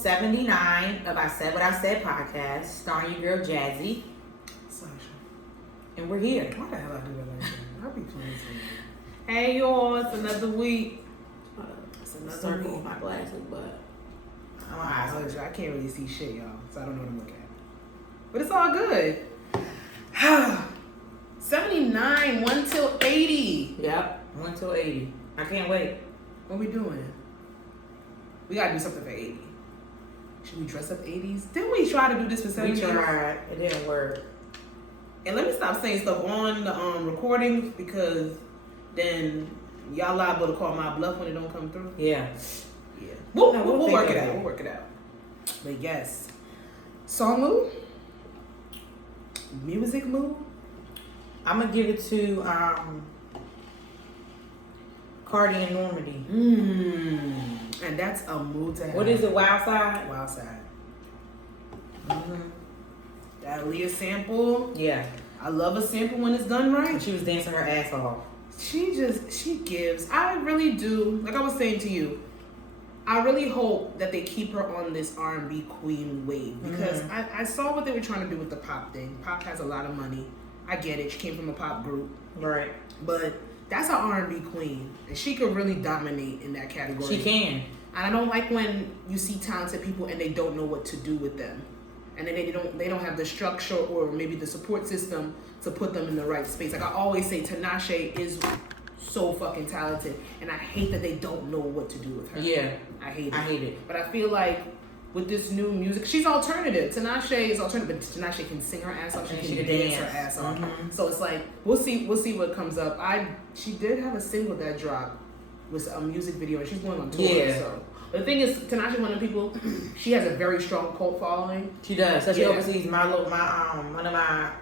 79 of I Said What I Said podcast, starring your girl Jazzy. Sasha. And we're here. Why the hell I do that like that? I'll be playing something. Hey y'all, it's another week. It's another Circle week. with my glasses, but I can't really see shit, y'all, so I don't know what I'm looking at. But it's all good. 79, 1 till 80. Yep, 1 till 80. I can't wait. What we doing? We gotta do something for 80. Should we dress up 80s? Didn't we try to do this for 70? We tried. It didn't work. And let me stop saying stuff on the recordings because then y'all liable to call my bluff when it don't come through. Yeah. Yeah. We'll work it of out. it. We'll work it out. But yes. Song mood? Music mood? I'm gonna give it to Cardi and Normandy. And that's a mood to have. What is it? Wild Side? Wild Side. That Leah sample. Yeah. I love a sample when it's done right. And she was dancing her ass off. She gives. I really do. Like I was saying to you, I really hope that they keep her on this R&B queen wave because I saw what they were trying to do with the pop thing. Pop has a lot of money. I get it. She came from a pop group. Right. But that's an R&B queen. And she could really dominate in that category. She can. And I don't like when you see talented people and they don't know what to do with them. And then they don't have the structure or maybe the support system to put them in the right space. Like I always say, Tinashe is so fucking talented. And I hate that they don't know what to do with her. Yeah. I hate it. I hate it. But I feel like with this new music, she's alternative. Tinashe is alternative, but Tinashe can sing her ass off. She can dance her ass off. So it's like we'll see what comes up. She did have a single that dropped with a music video, and she's going on tour. Yeah. So the thing is, Tinashe is one of the people. She has a very strong cult following. She does. So she oversees one of my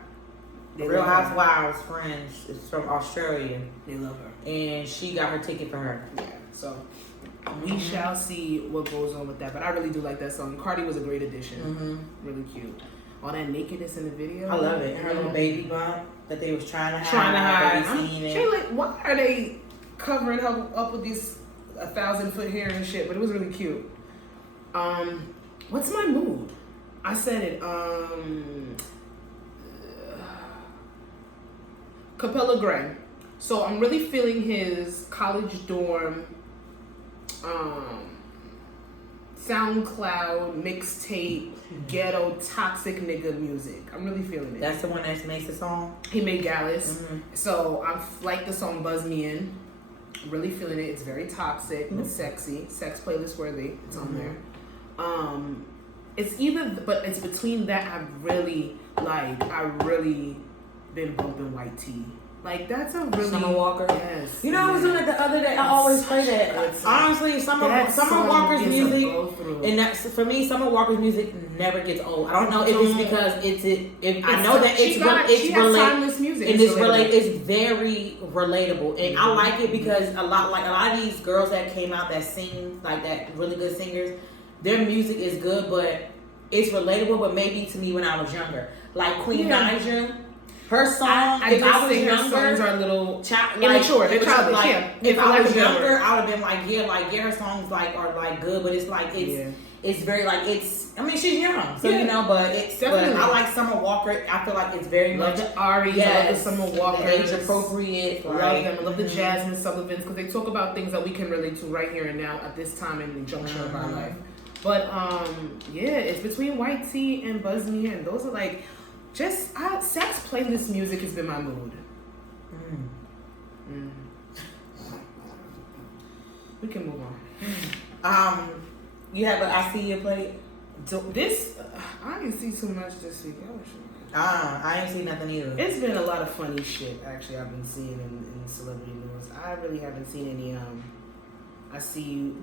Real Housewives friends is from Australia. They love her, and she got her ticket for her. Yeah. So we shall see what goes on with that. But I really do like that song. Cardi was a great addition. Really cute. All that nakedness in the video. I love it. Her little baby bump that they was trying to hide. Why are they covering her up with these 1,000-foot hair and shit? But it was really cute. What's my mood? I said it. Capella Gray. So I'm really feeling his college dorm SoundCloud mixtape ghetto toxic nigga music. I'm really feeling it. That's the one that makes the song. He made Gallus. So I like the song Buzz Me In. I'm really feeling it. It's very toxic. It's sexy. Sex playlist worthy. It's on there. It's it's between that I really been bumping White Tea. Like that's a really Summer Walker. Yes. You know I was doing it the other day. I always play that. Honestly, Summer Walker's music, and that's for me. Summer Walker's music never gets old. I don't know if it's because I know that it's timeless music. And it's very relatable, and I like it because a lot of these girls that came out that sing like that, really good singers, their music is good, but it's relatable. But maybe to me when I was younger, like Queen Naija. Her song, if I was younger, her songs are a little immature. They're childish. If I was younger, I would have been like, her songs are good, but it's like it's very like it's. I mean, she's young, so you know, but it's. But I like Summer Walker. I feel like it's very much the Ari, love the Summer Walker, age appropriate. Love them. I love the Jasmine Sullivans because they talk about things that we can relate to right here and now at this time in the juncture of our life. But it's between White Tea and Buzz Me In. Those are like. Sex playlist music has been my mood. We can move on. You have an I See You play? I didn't see too much this week. I ain't seen nothing either. It's been a lot of funny shit, actually, I've been seeing in celebrity news. I really haven't seen any, I see you.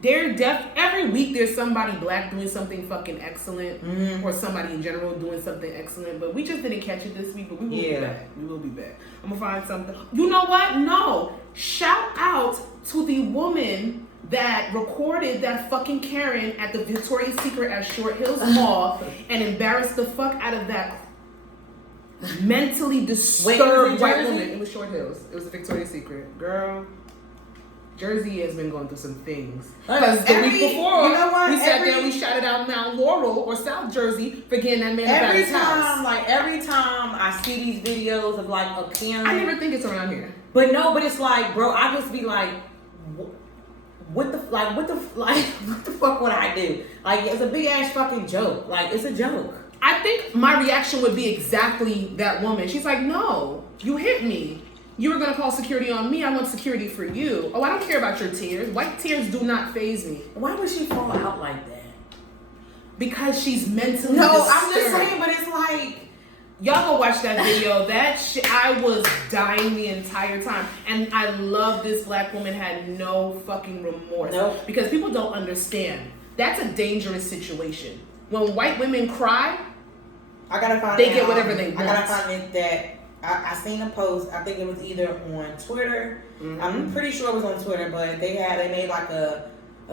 Every week there's somebody black doing something fucking excellent, or somebody in general doing something excellent. But we just didn't catch it this week. But we will be back. We will be back. I'm gonna find something. You know what? No. Shout out to the woman that recorded that fucking Karen at the Victoria's Secret at Short Hills Mall and embarrassed the fuck out of that mentally disturbed white woman. It was Short Hills. It was the Victoria's Secret, girl. Jersey has been going through some things. Because the week before, you know what? we sat there, we shouted out Mount Laurel or South Jersey for getting that man about his house. Every time I see these videos of like a Karen, I never think it's around here. But it's like, bro, I just be like, what the fuck would I do? Like, it's a big ass fucking joke. Like, it's a joke. I think my reaction would be exactly that woman. She's like, no, you hit me. You were going to call security on me. I want security for you. Oh, I don't care about your tears. White tears do not faze me. Why would she fall out like that? Because she's mentally No, disturbed. I'm just saying, but it's like... Y'all go watch that video. That shit, I was dying the entire time. And I love this black woman had no fucking remorse. Nope. Because people don't understand. That's a dangerous situation. When white women cry, I gotta find they get whatever they want. I gotta find it that... I seen a post. I think it was either on Twitter. Mm-hmm. I'm pretty sure it was on Twitter, but they made like a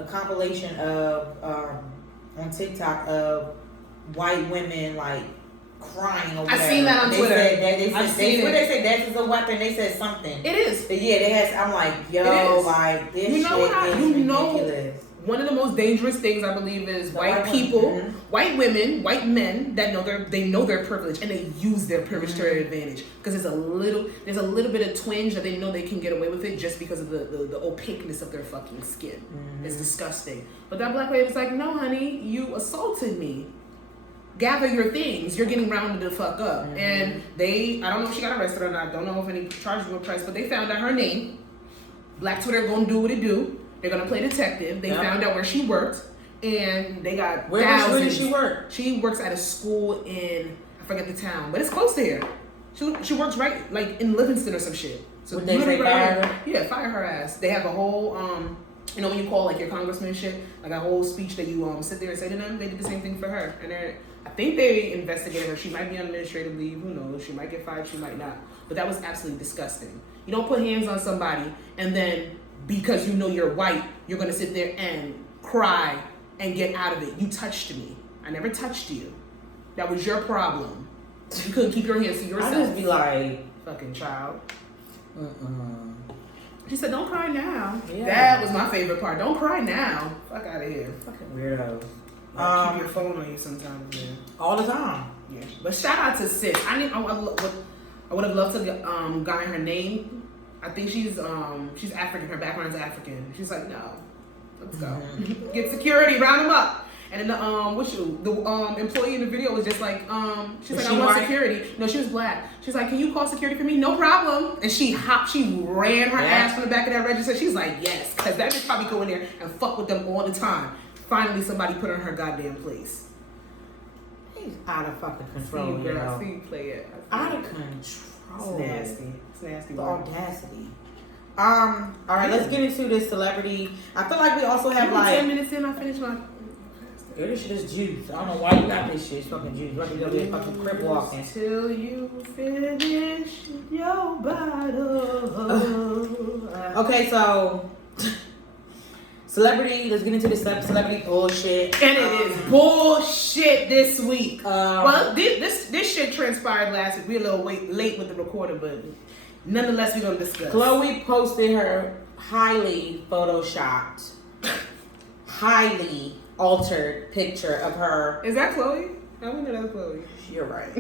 compilation of on TikTok of white women like crying or whatever. I seen that on Twitter. They said that is a weapon. They said something. It is. But yeah, they had. I'm like, yo, like this shit is ridiculous. One of the most dangerous things I believe is white people, white women, white men that know their privilege and they use their privilege to their advantage because there's a little bit of twinge that they know they can get away with it just because of the opaqueness of their fucking skin. It's disgusting. But that black lady was like, no, honey, you assaulted me. Gather your things. You're getting rounded the fuck up. And I don't know if she got arrested or not. I don't know if any charges were pressed, but they found out her name. Black Twitter gonna do what it do. They're gonna play detective. They found out where she worked, and they got thousands. Where does she work? She works at a school in I forget the town, but it's close to here. She works right like in Livingston or some shit. So would they say fire her? Yeah, fire her ass. They have a whole you know when you call like your congressman and shit, like a whole speech that you sit there and say to them. They did the same thing for her, and I think they investigated her. She might be on administrative leave. Who knows? She might get fired. She might not. But that was absolutely disgusting. You don't put hands on somebody and then because you know you're white, you're gonna sit there and cry and get out of it. You touched me. I never touched you. That was your problem. You couldn't keep your hands to yourself. I just be like, fucking child. She said, "Don't cry now." Yeah. That was my favorite part. Don't cry now. Fuck out of here. Fucking weirdo. Keep your phone on you sometimes, man. All the time. Yeah. But shout out to Sis. I would have loved to gotten her name. I think she's African. Her background's African. She's like, no, let's go. Get security, round them up. And then the employee in the video was just like, she's like, I want security. No, she was black. She's like, can you call security for me? No problem. And she ran her ass from the back of that register. She's like, yes, because that bitch probably go in there and fuck with them all the time. Finally, somebody put her in her goddamn place. He's out of fucking control. See you play it. Out of control. It's nasty. It's nasty. The audacity. All right, let's get into this celebrity. I feel like we also have like 10 minutes in. I finished my. Girl, this shit is juice. I don't know why you got this shit. It's fucking juice. Like you be fucking crip walking. Till you finish your bottle. Okay, so celebrity. Let's get into this celebrity bullshit. And it is bullshit this week. Well, this shit transpired last week. We're a little late with the recording, but nonetheless, we're gonna discuss. Chloe posted her highly photoshopped, highly altered picture of her. Is that Chloe? I wonder that's Chloe. You're right.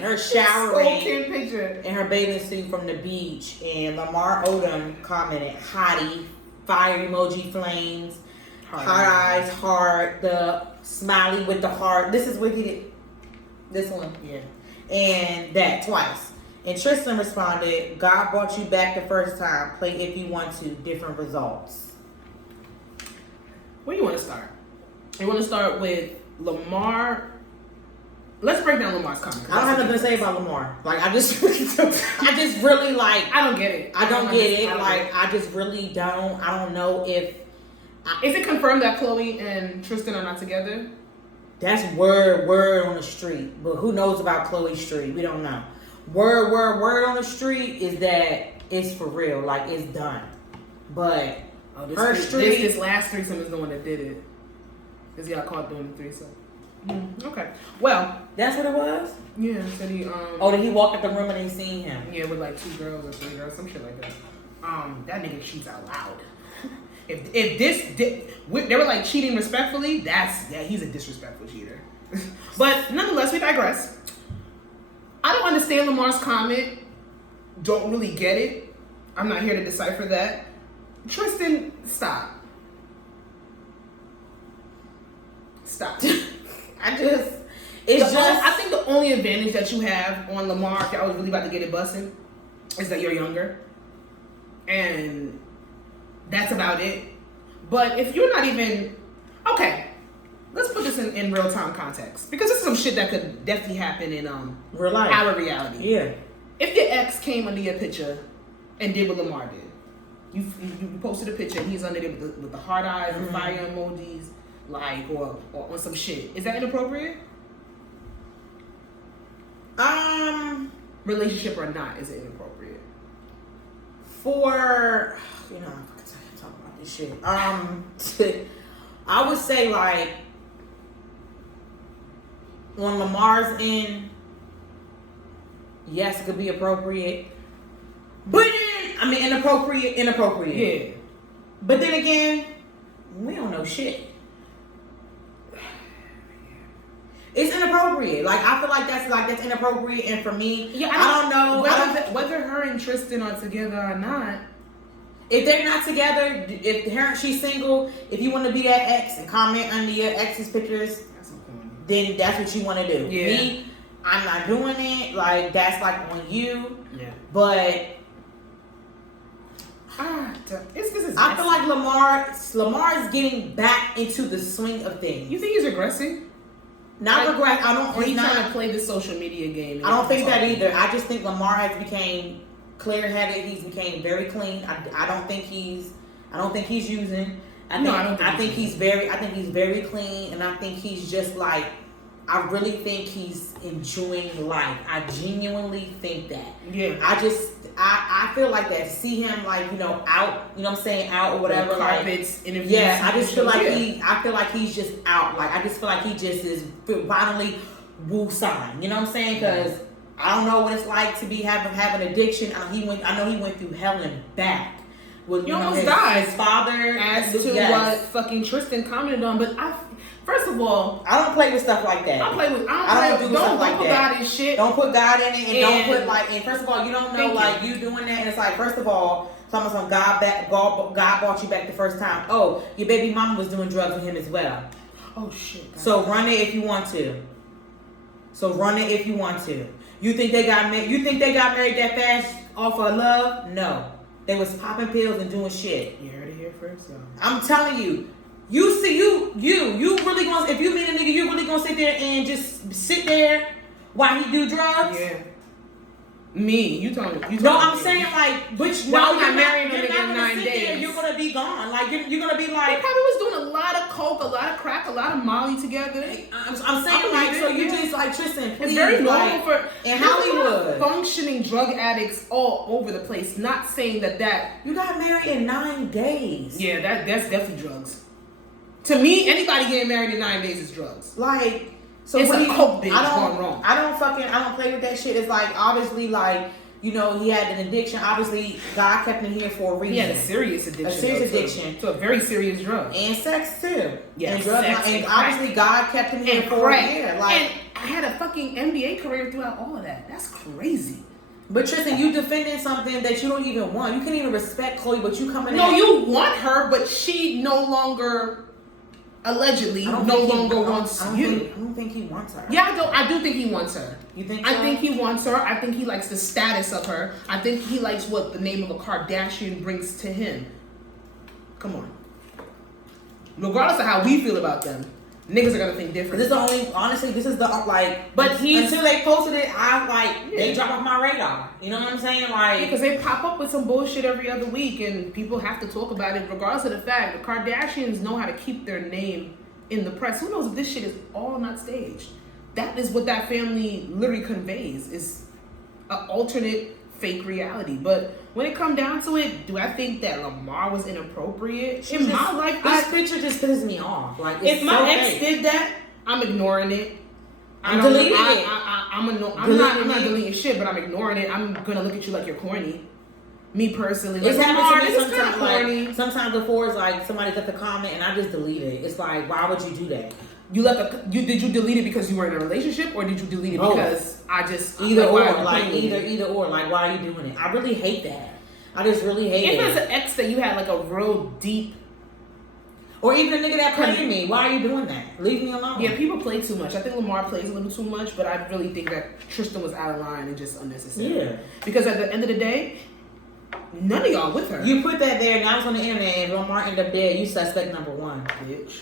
Her showering picture in her bathing suit from the beach, and Lamar Odom commented, "Hottie, fire emoji, flames, hot eyes, heart, the smiley with the heart." This is what he did. This one, yeah, and that twice. And Tristan responded, "God brought you back the first time. Play if you want to. Different results." Where do you want to start? You want to start with Lamar? Let's break down Lamar's comment. I don't have nothing to say about Lamar. Like, I just really like. I don't get it. I don't get it. Like, I just really don't. I don't know if. Is it confirmed that Chloe and Tristan are not together? That's word on the street. But who knows about Chloe's street? We don't know. Word on the street is that it's for real. Like, it's done. But her street. This last threesome is the one that did it. Because he got caught doing the threesome. Okay. Well, that's what it was? Yeah. Said he Oh, did he walk in the room and he seen him? Yeah, with like 2 girls or 3 girls, some shit like that. that nigga cheats out loud. If they were like cheating respectfully, he's a disrespectful cheater. But nonetheless, we digress. I don't understand Lamar's comment. Don't really get it. I'm not here to decipher that. Tristan, stop. I think the only advantage that you have on Lamar, if y'all was really about to get it busting, is that you're younger. And that's about it. But if you're not even... Okay, let's put this in real-time context. Because this is some shit that could definitely happen in real life. Our reality. Yeah. If your ex came under your picture and did what Lamar did, you posted a picture and he's under there with the heart eyes and fire emojis, like, or on some shit. Is that inappropriate? Relationship or not, is it inappropriate? For, you know, I can talk about this shit. I would say, like, when Lamar's in, yes, it could be appropriate. But then, I mean, inappropriate. Yeah. But then again, we don't know shit. It's inappropriate. Like, I feel like that's inappropriate, and for me, yeah, I don't know whether her and Tristan are together or not. If they're not together, if she's single, if you want to be that ex and comment under your ex's pictures, then that's what you want to do. Yeah. Me, I'm not doing it. Like, that's like on you. Yeah. But I feel like Lamar is getting back into the swing of things. You think he's regressing? Not regress. I don't. Or he's trying to play the social media game. I don't think that either. I just think Lamar has became clear-headed. He's became very clean. I don't think he's using. I think he's very clean, and I think he's just like. I really think he's enjoying life. I genuinely think that. Yeah. I feel like that. To see him, like, you know, out, you know what I'm saying, out or whatever. Carpets, interviews. Yeah, I just feel like I feel like he's just out. Like, I just feel like he just is finally woo-sign. You know what I'm saying? Because I don't know what it's like to be having addiction. I know he went through hell and back. With, he almost died. His father. As to what fucking Tristan commented on, but first of all, I don't play with stuff like that. Don't put God in shit. Don't put God in it, and don't put like. And first of all, you don't know like you doing that, and it's like, first of all, someone's on God brought you back the first time. Oh, your baby mama was doing drugs with him as well. Oh shit. God. So run it if you want to. You think they got married? You think they got married that fast off of love? No, they was popping pills and doing shit. You heard it here first. I'm telling you. You really gonna, if you meet a nigga, you really gonna sit there and just sit there while he do drugs? Yeah. Me, you told me. No, I'm saying like, but no, you're not marrying a nigga in 9 days. There, you're gonna be gone. Like you're gonna be like. They probably was doing a lot of coke, a lot of crack, a lot of Molly together. I'm saying like, so you just like, Tristan, please. It's very normal for in Hollywood. Functioning drug addicts all over the place. Not saying that you got married in 9 days. Yeah, that's definitely drugs. To me, anybody getting married in 9 days is drugs. Like, so it's a coke binge gone wrong. I don't play with that shit. It's like, obviously, like, you know, he had an addiction. Obviously, God kept him here for a reason. He had a serious addiction. To a very serious drug. And sex, too. Yeah, and drugs. And obviously, God kept him here for a year. Like, and I had a fucking NBA career throughout all of that. That's crazy. But Tristan, you defending something that you don't even want. You can't even respect Chloe, but you coming in. No, you want her, but she no longer... allegedly no longer wants you. I don't think he wants her. Yeah, I do think he wants her. You think so? I think he wants her. I think he likes the status of her. I think he likes what the name of a Kardashian brings to him. Come on. Regardless of how we feel about them, niggas are gonna think different. This is the only, honestly, this is the, like, but until they posted it, they drop off my radar. You know what I'm saying? Like, because they pop up with some bullshit every other week and people have to talk about it regardless of the fact. The Kardashians know how to keep their name in the press. Who knows if this shit is all not staged? That is what that family literally conveys, is an alternate fake reality. But when it come down to it, do I think that Lamar was inappropriate? In my life, this picture just pisses me off. Like, if my ex did that, I'm ignoring it. I'm deleting it. I'm not deleting shit, but I'm ignoring it. I'm gonna look at you like you're corny. Me personally, It's happened to me this is kind of corny. like sometimes before it's like somebody left a comment and I just delete it. It's like, why would you do that? Did you delete it because you were in a relationship, or did you delete it because either or like why are you doing it? I really hate that. I just really hate it. If it's an ex that you had like a real deep, or even a nigga that played me, why are you doing that? Leave me alone. Yeah, people play too much. I think Lamar plays a little too much, but I really think that Tristan was out of line and just unnecessary. Yeah. Because at the end of the day, none of y'all with her. You put that there, now it's on the internet, and Lamar ended up dead. You suspect number one, bitch.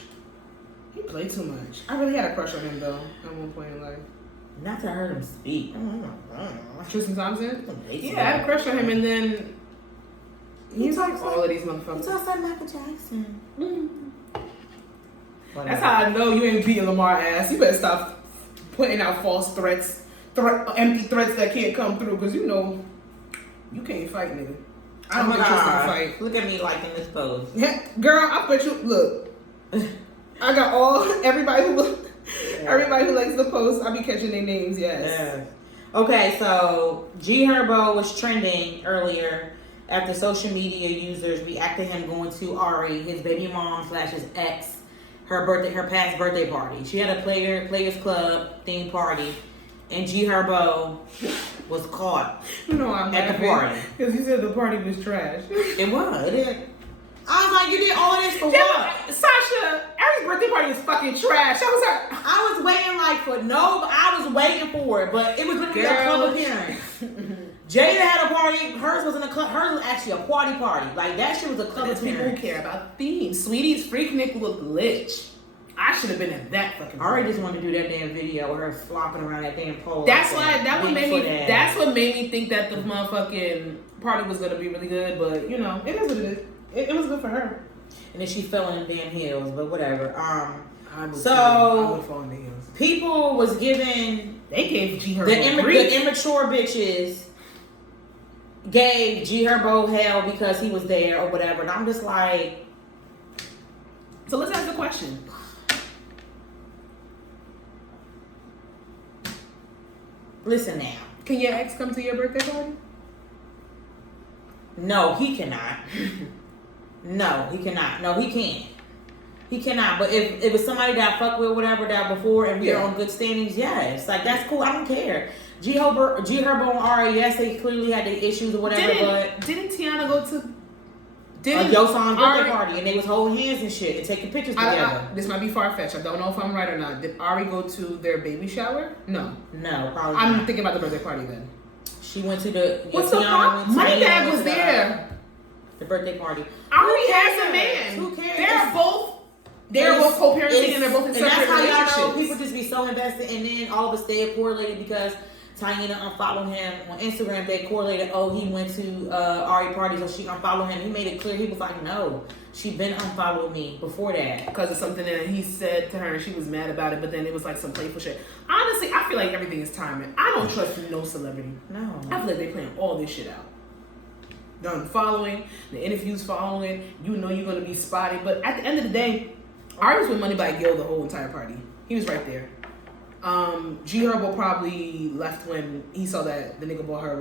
He played too much. I really had a crush on him though at one point in life. Not to heard him speak. Tristan Thompson? Yeah, I had a crush on him, and then he's like all of these motherfuckers. He talks like Michael Jackson. That's how I know you ain't beating Lamar ass. You better stop putting out false threats, empty threats that can't come through, because you know you can't fight, nigga. I don't think Tristan can fight. Look at me liking this pose. Girl, I bet you. Look, I got everybody who likes the post. I be catching their names. Yes. Okay, so GHerbo was trending earlier after social media users reacted to him going to Ari, his baby mom / his ex, her past birthday party. She had a Players Club themed party, and GHerbo was caught at the party. Because you said the party was trash. It was. I was like, you did all of this for what? Sasha, Ari's birthday party was fucking trash. I was waiting for it, but it was literally a club appearance. Jada had a party. Hers was in a club. Hers was actually a party. Like, that shit was a club appearance. People who care about themes. Sweetie's Freaknik looked lit. I should have been at that fucking party. I already just wanted to do that damn video with her flopping around that damn pole. That's what made me think that the motherfucking party was gonna be really good, but you know, it is what it is. It was good for her. And then she fell in the damn heels, but whatever. People was giving... They gave GHerbo the immature bitches gave GHerbo hell because he was there or whatever. And I'm just like... So let's ask the question. Listen now. Can your ex come to your birthday party? No, he cannot. No, he cannot. No, he can't. He cannot. But if it was somebody that I fucked with, whatever, that before, and we're on good standings, yes. Like, that's cool. I don't care. GHerbo and Ari, yes, they clearly had the issues or whatever, but... Didn't Tiana go to... Yo Song's birthday party, and they was holding hands and shit and taking pictures together. This might be far-fetched. I don't know if I'm right or not. Did Ari go to their baby shower? No, probably not. I'm thinking about the birthday party then. She went to the... What's the problem? Moneybag was there. The birthday party. Ari has a man. Who cares? They're both co-parenting and they're both in separate relationships. And that's how y'all know people just be so invested, and then all of a sudden correlated because Tiana unfollowed him on Instagram. They correlated, he went to Ari party, so she unfollowed him. He made it clear. He was like, no, she been unfollowed me before that. Because of something that he said to her, and she was mad about it, but then it was like some playful shit. Honestly, I feel like everything is timing. I don't trust no celebrity. No. I feel like they playing all this shit out. Done following, the interviews following, you know you're going to be spotted. But at the end of the day, Ari was with Moneybag Yo the whole entire party. He was right there. GHerbo probably left when he saw that the nigga bought her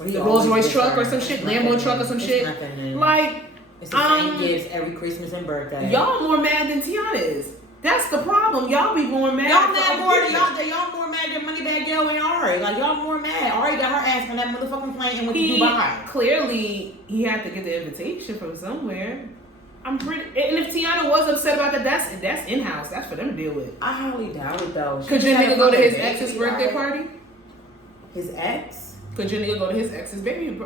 the Rolls Royce truck or some shit, Lambo truck or some shit. Like, it's the same gifts every Christmas and birthday. Y'all more mad than Tiana is. That's the problem. Y'all be more mad. Y'all more mad than Moneybag Yo and Ari. Like, y'all more mad. Ari got her ass on that motherfucking plane and went to Dubai. Clearly, he had to get the invitation from somewhere. And if Tiana was upset about that, that's in-house. That's for them to deal with. I highly doubt it, though. Could your nigga go to his ex's birthday party? His ex? Could your nigga go to his ex's baby,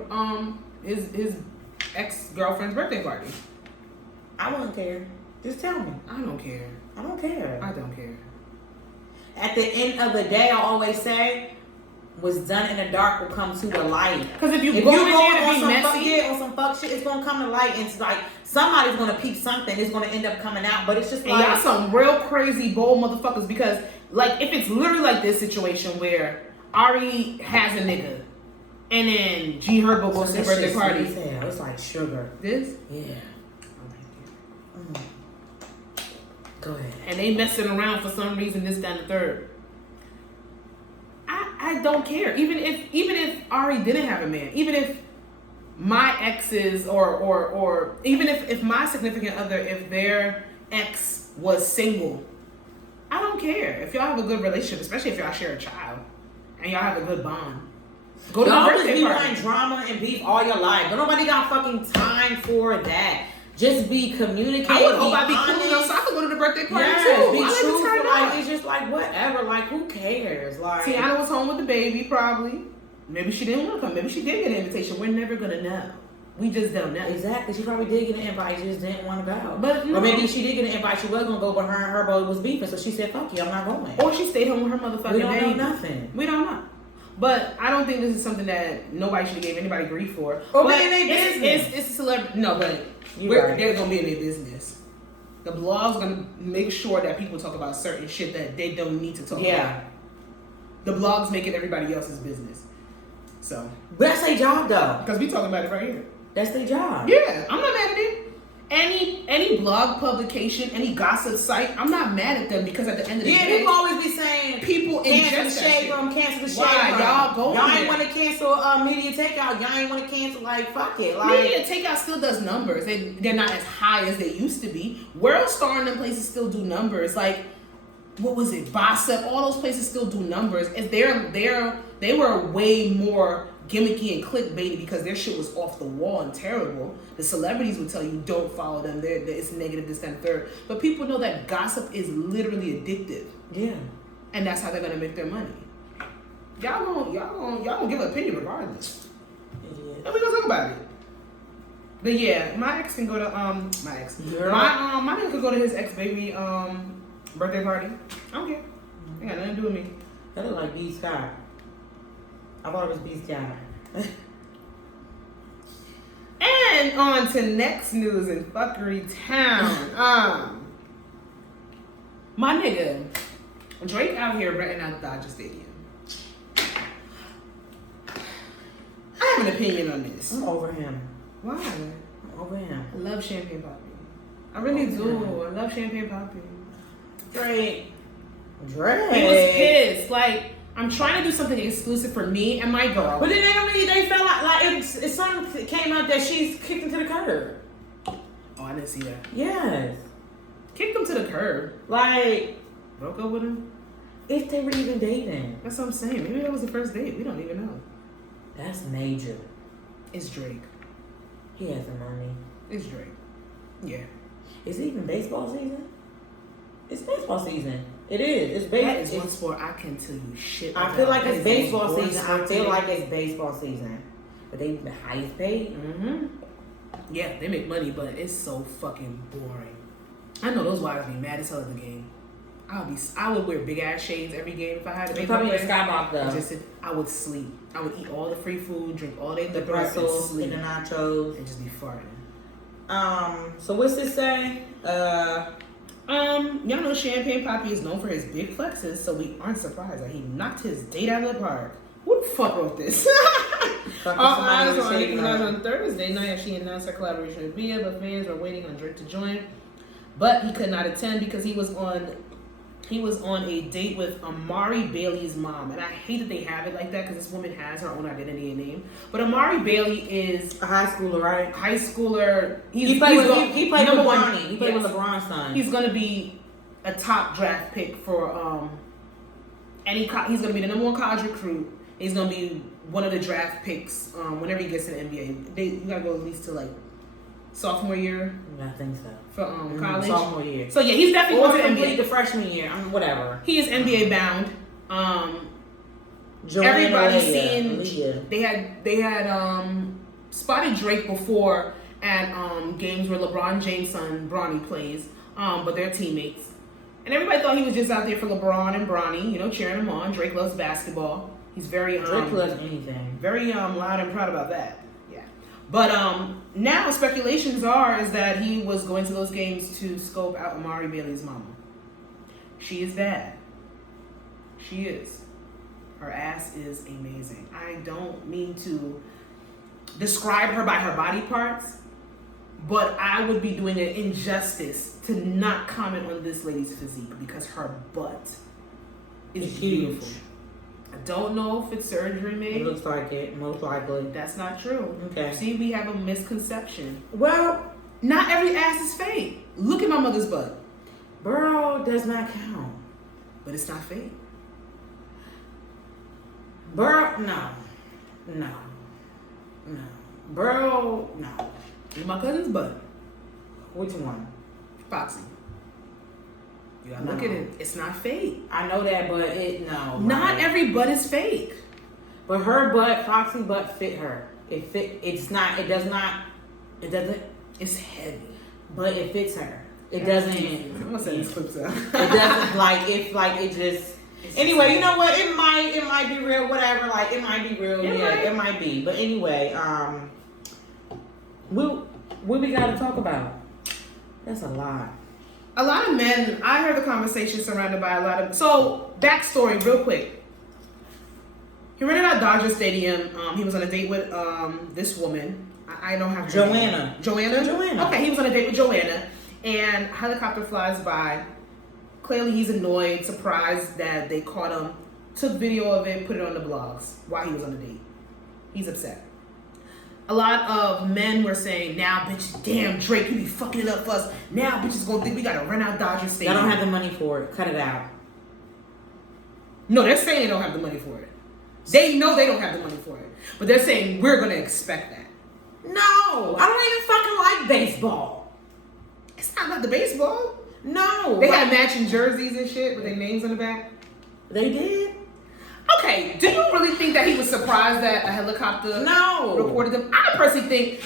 his ex-girlfriend's birthday party? I wouldn't care. Just tell me. I don't care. I don't care. I don't care. At the end of the day, I always say, what's done in the dark will come to the light. Because if you go in there to be messy, on some fuck shit, it's gonna come to light. And it's like somebody's gonna peep something. It's gonna end up coming out. But it's just like, y'all some real crazy bold motherfuckers. Because like if it's literally like this situation where Ari has a nigga, and then GHerbo goes to the birthday party. It's like sugar. This? Yeah. Go ahead. And they messing around for some reason, this, that, and the third. I I don't care. Even if Ari didn't have a man, even if my exes or even if my significant other, if their ex was single, I don't care. If y'all have a good relationship, especially if y'all share a child and y'all have a good bond, go to the birthday party. Y'all be drama and beef all your life, but nobody got fucking time for that. Just be communicating. I would hope I'd be cool enough so I could go to the birthday party too. Be truthful. Like, it's just like whatever. Like, who cares? Like, Tiana was home with the baby, probably. Maybe she didn't want to come. Maybe she did get an invitation. We're never gonna know. We just don't know. Exactly. She probably did get an invite. She just didn't want to go. But no. Or maybe she did get an invite. She was gonna go, but her and HerBo was beefing, so she said, "Fuck you, I'm not going." Or she stayed home with her motherfucking baby. We don't baby. know nothing. We don't know. But I don't think this is something that nobody should have gave anybody grief for. Or but it's a celebrity. No, but they're gonna be in their business. The blog's gonna make sure that people talk about certain shit that they don't need to talk about. The blog's making everybody else's business. So, but that's their job though. Because we talking about it right here. That's their job. Yeah, I'm not mad at it. Any blog publication, any gossip site, I'm not mad at them because at the end of the day, people always be saying people cancel the shade room, cancel the shade room. Y'all go? Y'all ain't want to cancel media takeout. Y'all ain't want to cancel fuck it. Media takeout still does numbers. They're not as high as they used to be. World Star and them places still do numbers. Like, what was it? Bossip, all those places still do numbers. And they were way more gimmicky and clickbaity because their shit was off the wall and terrible. The celebrities would tell you don't follow them. It's negative, this, that, and third. But people know that gossip is literally addictive. Yeah. And that's how they're gonna make their money. Y'all gonna give an opinion regardless. Yeah. And we gonna talk about it. But yeah, my ex can go to my nigga could go to his ex baby birthday party. I don't care. Ain't got nothing to do with me. That look like B Scott. I thought it was B Scott. And on to next news in fuckery town. My nigga Drake out here renting out Dodger Stadium. I have an opinion on this. I'm over him. Why? I'm over him. I love Champagne Poppy. I really do. I love Champagne Poppy. Drake. He was pissed. Like, I'm trying to do something exclusive for me and my girl. But then they felt like something came out that she's kicked him to the curb. Oh, I didn't see that. Yes. Kicked him to the curb. Like, broke up with him? If they were even dating. That's what I'm saying. Maybe that was the first date. We don't even know. That's major. It's Drake. He has the money. It's Drake. Yeah. Is it even baseball season? It's baseball season. It is. It's baseball. That is one sport I can tell you shit about. I feel like it's baseball season. I feel like it's baseball season. But they the highest paid. Mm-hmm. Yeah, they make money, but it's so fucking boring. I know those wives be mad as hell at the game. I would wear big ass shades every game if I had to. Probably a skybox though. I would sleep. I would eat all the free food, drink all day the pretzels, and the nachos, and just be farting. So what's this say? Y'all know Champagne Poppy is known for his big flexes, so we aren't surprised that he knocked his date out of the park. Who the fuck wrote this? On Thursday night, she announced her collaboration with Bia, but fans were waiting on Drake to join. But he could not attend because he was on a date with Amari Bailey's mom. And I hate that they have it like that because this woman has her own identity and name. But Amari Bailey is a high schooler, right? High schooler. He played with LeBron. He played with LeBron's son. He's going to be a top draft pick for he's going to be the number one college recruit. He's going to be one of the draft picks whenever he gets to the NBA. You got to go at least to like sophomore year. I think so. For college. Sophomore year. So yeah, he's definitely going to complete the freshman year. Whatever. He is NBA bound. Everybody's seen. They had spotted Drake before at games where LeBron James' son Bronny plays, but they're teammates. And everybody thought he was just out there for LeBron and Bronny, cheering him on. Drake loves basketball. He's very Drake loves anything. Very loud and proud about that. Yeah. But now speculations is that he was going to those games to scope out Amari Bailey's mama. She is bad. She is. Her ass is amazing. I don't mean to describe her by her body parts, but I would be doing an injustice to not comment on this lady's physique because her butt is beautiful. don't know if it's surgery made. It looks like it, most likely. That's not true. Okay. See, we have a misconception. Well, not every ass is fake. Look at my mother's butt. bro, does not count. But it's not fake. Bro, no. Bro, no. Look at my cousin's butt. Which one? Foxy. You gotta look at it. It's not fake. I know that, but no. Not like, every butt is fake. But her butt, Foxy butt fit her. It doesn't. It's heavy. But it fits her. It doesn't. I'm gonna send these clips out. It doesn't it just. Anyway, you know what? It might be real. Whatever. Like it might be real. It might be. But anyway, what we gotta talk about? That's a lot. A lot of men. I heard the conversation surrounded by a lot of. So backstory, real quick. He rented out Dodger Stadium. He was on a date with this woman. I don't have Joanna. Joanna. Okay, he was on a date with Joanna, and helicopter flies by. Clearly, he's annoyed, surprised that they caught him. Took video of it, put it on the blogs while he was on the date. He's upset. A lot of men were saying, "Now, bitch, damn Drake, you be fucking it up for us. Now, bitches gonna think we gotta rent out Dodger Stadium." Y'all don't have the money for it. Cut it out. No, they're saying they don't have the money for it. They know they don't have the money for it, but they're saying we're gonna expect that. No, I don't even fucking like baseball. It's not about the baseball. No. They had matching jerseys and shit with their names on the back. They did? Okay, do you really think that he was surprised that a helicopter reported them? I personally think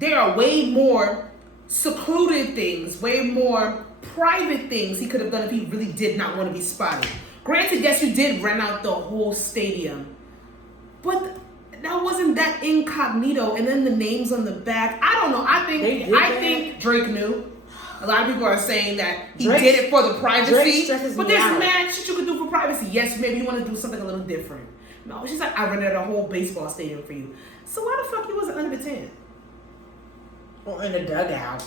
there are way more secluded things, way more private things he could have done if he really did not want to be spotted. Granted, yes, you did rent out the whole stadium, but that wasn't that incognito. And then the names on the back, I don't know. I think Drake knew. A lot of people are saying that he did it for the privacy, but there's mad shit you could do for privacy. Yes, maybe you want to do something a little different. No, she's like, I rented a whole baseball stadium for you. So why the fuck he wasn't under the tent? Or in the dugout.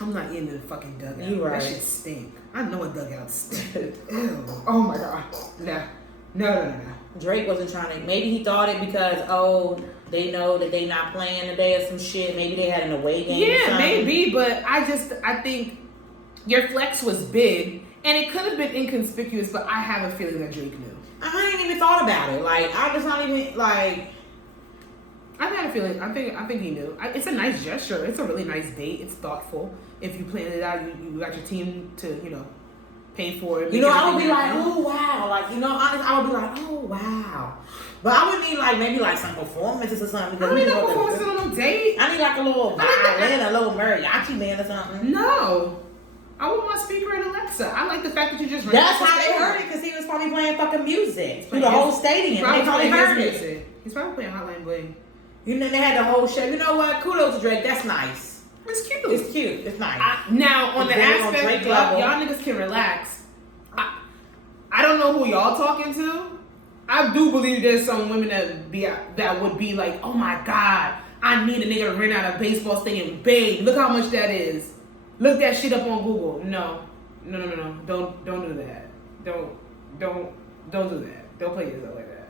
I'm not in the fucking dugout. You right. That shit stink. I know a dugout stink. Ew. Oh my god. No. Drake wasn't trying to. Maybe he thought it because they know that they not playing today or some shit. Maybe they had an away game. Yeah, maybe. But I think your flex was big, and it could have been inconspicuous. But I have a feeling that Drake knew. I ain't even thought about it. Like I just not even like. I had a feeling. I think he knew. It's a nice gesture. It's a really nice date. It's thoughtful. If you planned it out, you got your team to pay for it. I would be like, oh wow, like honestly, I would be like, oh wow. But I would need maybe some performances or something. I need no performances on no date. I need a little violin, a little mariachi man or something. No. I want my speaker and Alexa. I like the fact that you just. That's how they heard it because he was probably playing fucking music through the whole stadium. They probably heard it. He's probably playing Hotline Bling. They had the whole show. You know what? Kudos to Drake. That's nice. It's cute. It's cute. It's nice. Now, on the aspect, y'all niggas can relax. I don't know who y'all talking to. I do believe there's some women that would be like, oh my god, I need a nigga to rent out a baseball stadium. Babe, look how much that is. Look that shit up on Google. No. Don't do that. Don't do that. Don't play yourself like that.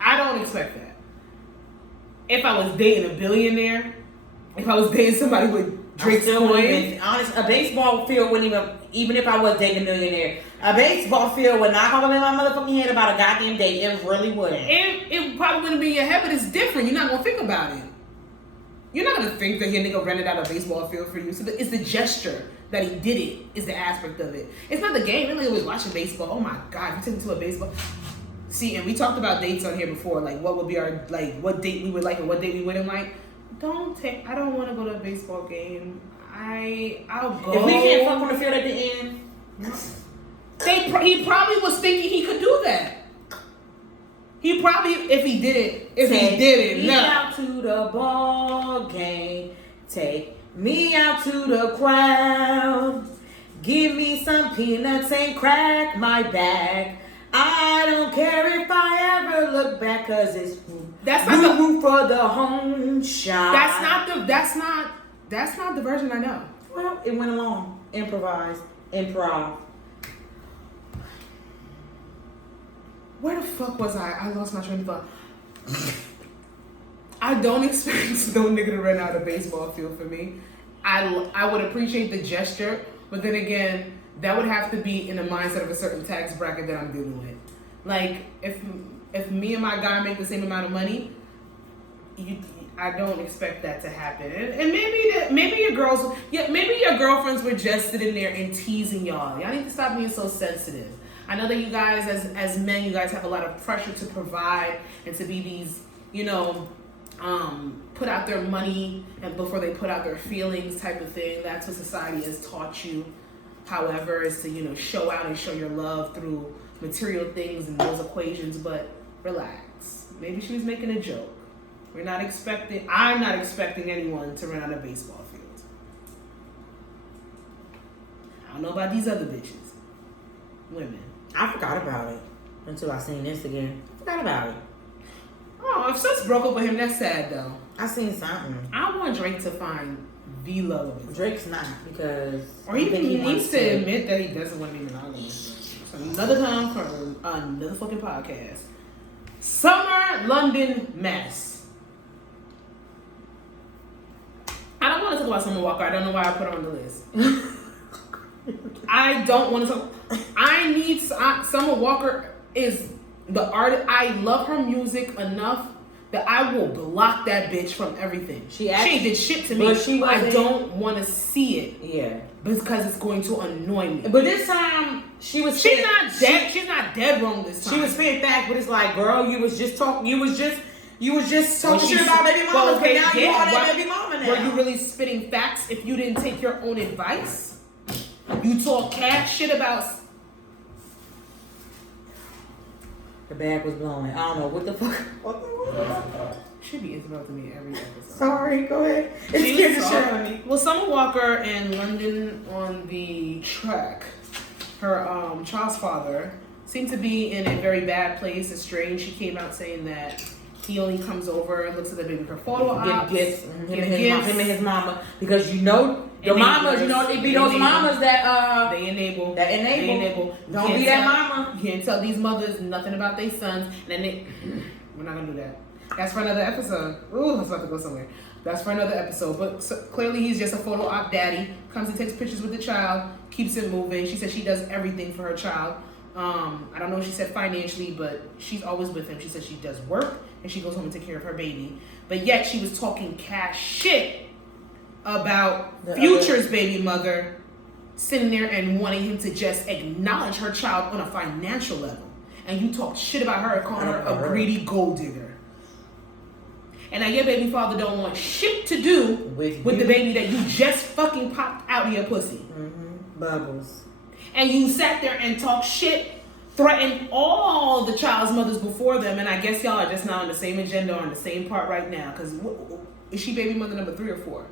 I don't expect that. If I was dating a billionaire, if I was dating somebody with Drake's coins, honest, a baseball field wouldn't even if I was dating a millionaire, a baseball field would not come up in my motherfucking head about a goddamn date. It really wouldn't. It probably wouldn't be in your head, but it's different. You're not gonna think about it. You're not gonna think that your nigga rented out a baseball field for you. So it's the gesture that he did it is the aspect of it. It's not the game. Really, was watching baseball. Oh my god, you took me to a baseball. See, and we talked about dates on here before, like what would be our what date we would like and what date we wouldn't like. I don't want to go to a baseball game. I'll go. If we can't fuck on the field at the end, he probably was thinking he could do that. He probably, if he did it, me out to the ball game. Take me out to the crowd. Give me some peanuts and crack my back. I don't care if I ever look back, cause it's room for the home shot. That's not the version I know. Well, it went along. Improv. Where the fuck was I? I lost my train of thought. I don't expect no nigga to run out of baseball field for me. I would appreciate the gesture, but then again, that would have to be in the mindset of a certain tax bracket that I'm dealing with. Like, if me and my guy make the same amount of money, I don't expect that to happen. And maybe your girlfriends were just sitting there and teasing y'all. Y'all need to stop being so sensitive. I know that you guys, as men, you guys have a lot of pressure to provide and to be these, put out their money and before they put out their feelings type of thing. That's what society has taught you. However, is to, show out and show your love through material things and those equations, but relax. Maybe she was making a joke. I'm not expecting anyone to run out of baseball fields. I don't know about these other bitches. Women. I forgot about it until I seen this again. Forgot about it. Oh, if Sus broke up with him, that's sad though. I seen something. I want Drake to find the love of his life. Drake's not, because or he needs to admit that he doesn't want to be monogamous. So another time for another fucking podcast. Summer London Mess. I don't want to talk about Summer Walker. I don't know why I put her on the list. I don't want to talk. Summer Walker is the artist. I love her music enough that I will block that bitch from everything. She ain't did shit to me. I don't want to see it. Yeah. Because it's going to annoy me. But this time, she's not dead. She's not dead wrong this time. She was spitting back, but it's like, girl, you was just talking shit about baby mama. Okay, now you all that baby mama now. Were you really spitting facts if you didn't take your own advice? You talk cash shit about. The bag was blowing. I don't know what the fuck. Should be interrupting me every episode. Sorry, go ahead. It's scared on me. Well, Summer Walker and London on the track, her child's father, seemed to be in a very bad place. It's strange. She came out saying that he only comes over and looks at the baby for photo ops. Gifts. Him and his mama. Because the mamas, it be those mamas that they enable. Don't be that mama. You can't tell these mothers nothing about their sons. And then we're not gonna do that. That's for another episode. Ooh, I was about to go somewhere. That's for another episode. But clearly he's just a photo op daddy. Comes and takes pictures with the child. Keeps it moving. She said she does everything for her child. I don't know what she said financially, but she's always with him. She said she does work and she goes home and takes care of her baby. But yet she was talking cash shit about Future's baby mother, sitting there and wanting him to just acknowledge her child on a financial level. And you talk shit about her, calling her a greedy gold digger. And now your baby father don't want shit to do with the baby that you just fucking popped out of your pussy. Mm-hmm. Bubbles. And you sat there and talked shit, threatened all the child's mothers before them, and I guess y'all are just not on the same agenda or on the same part right now. Because is she baby mother number 3 or 4?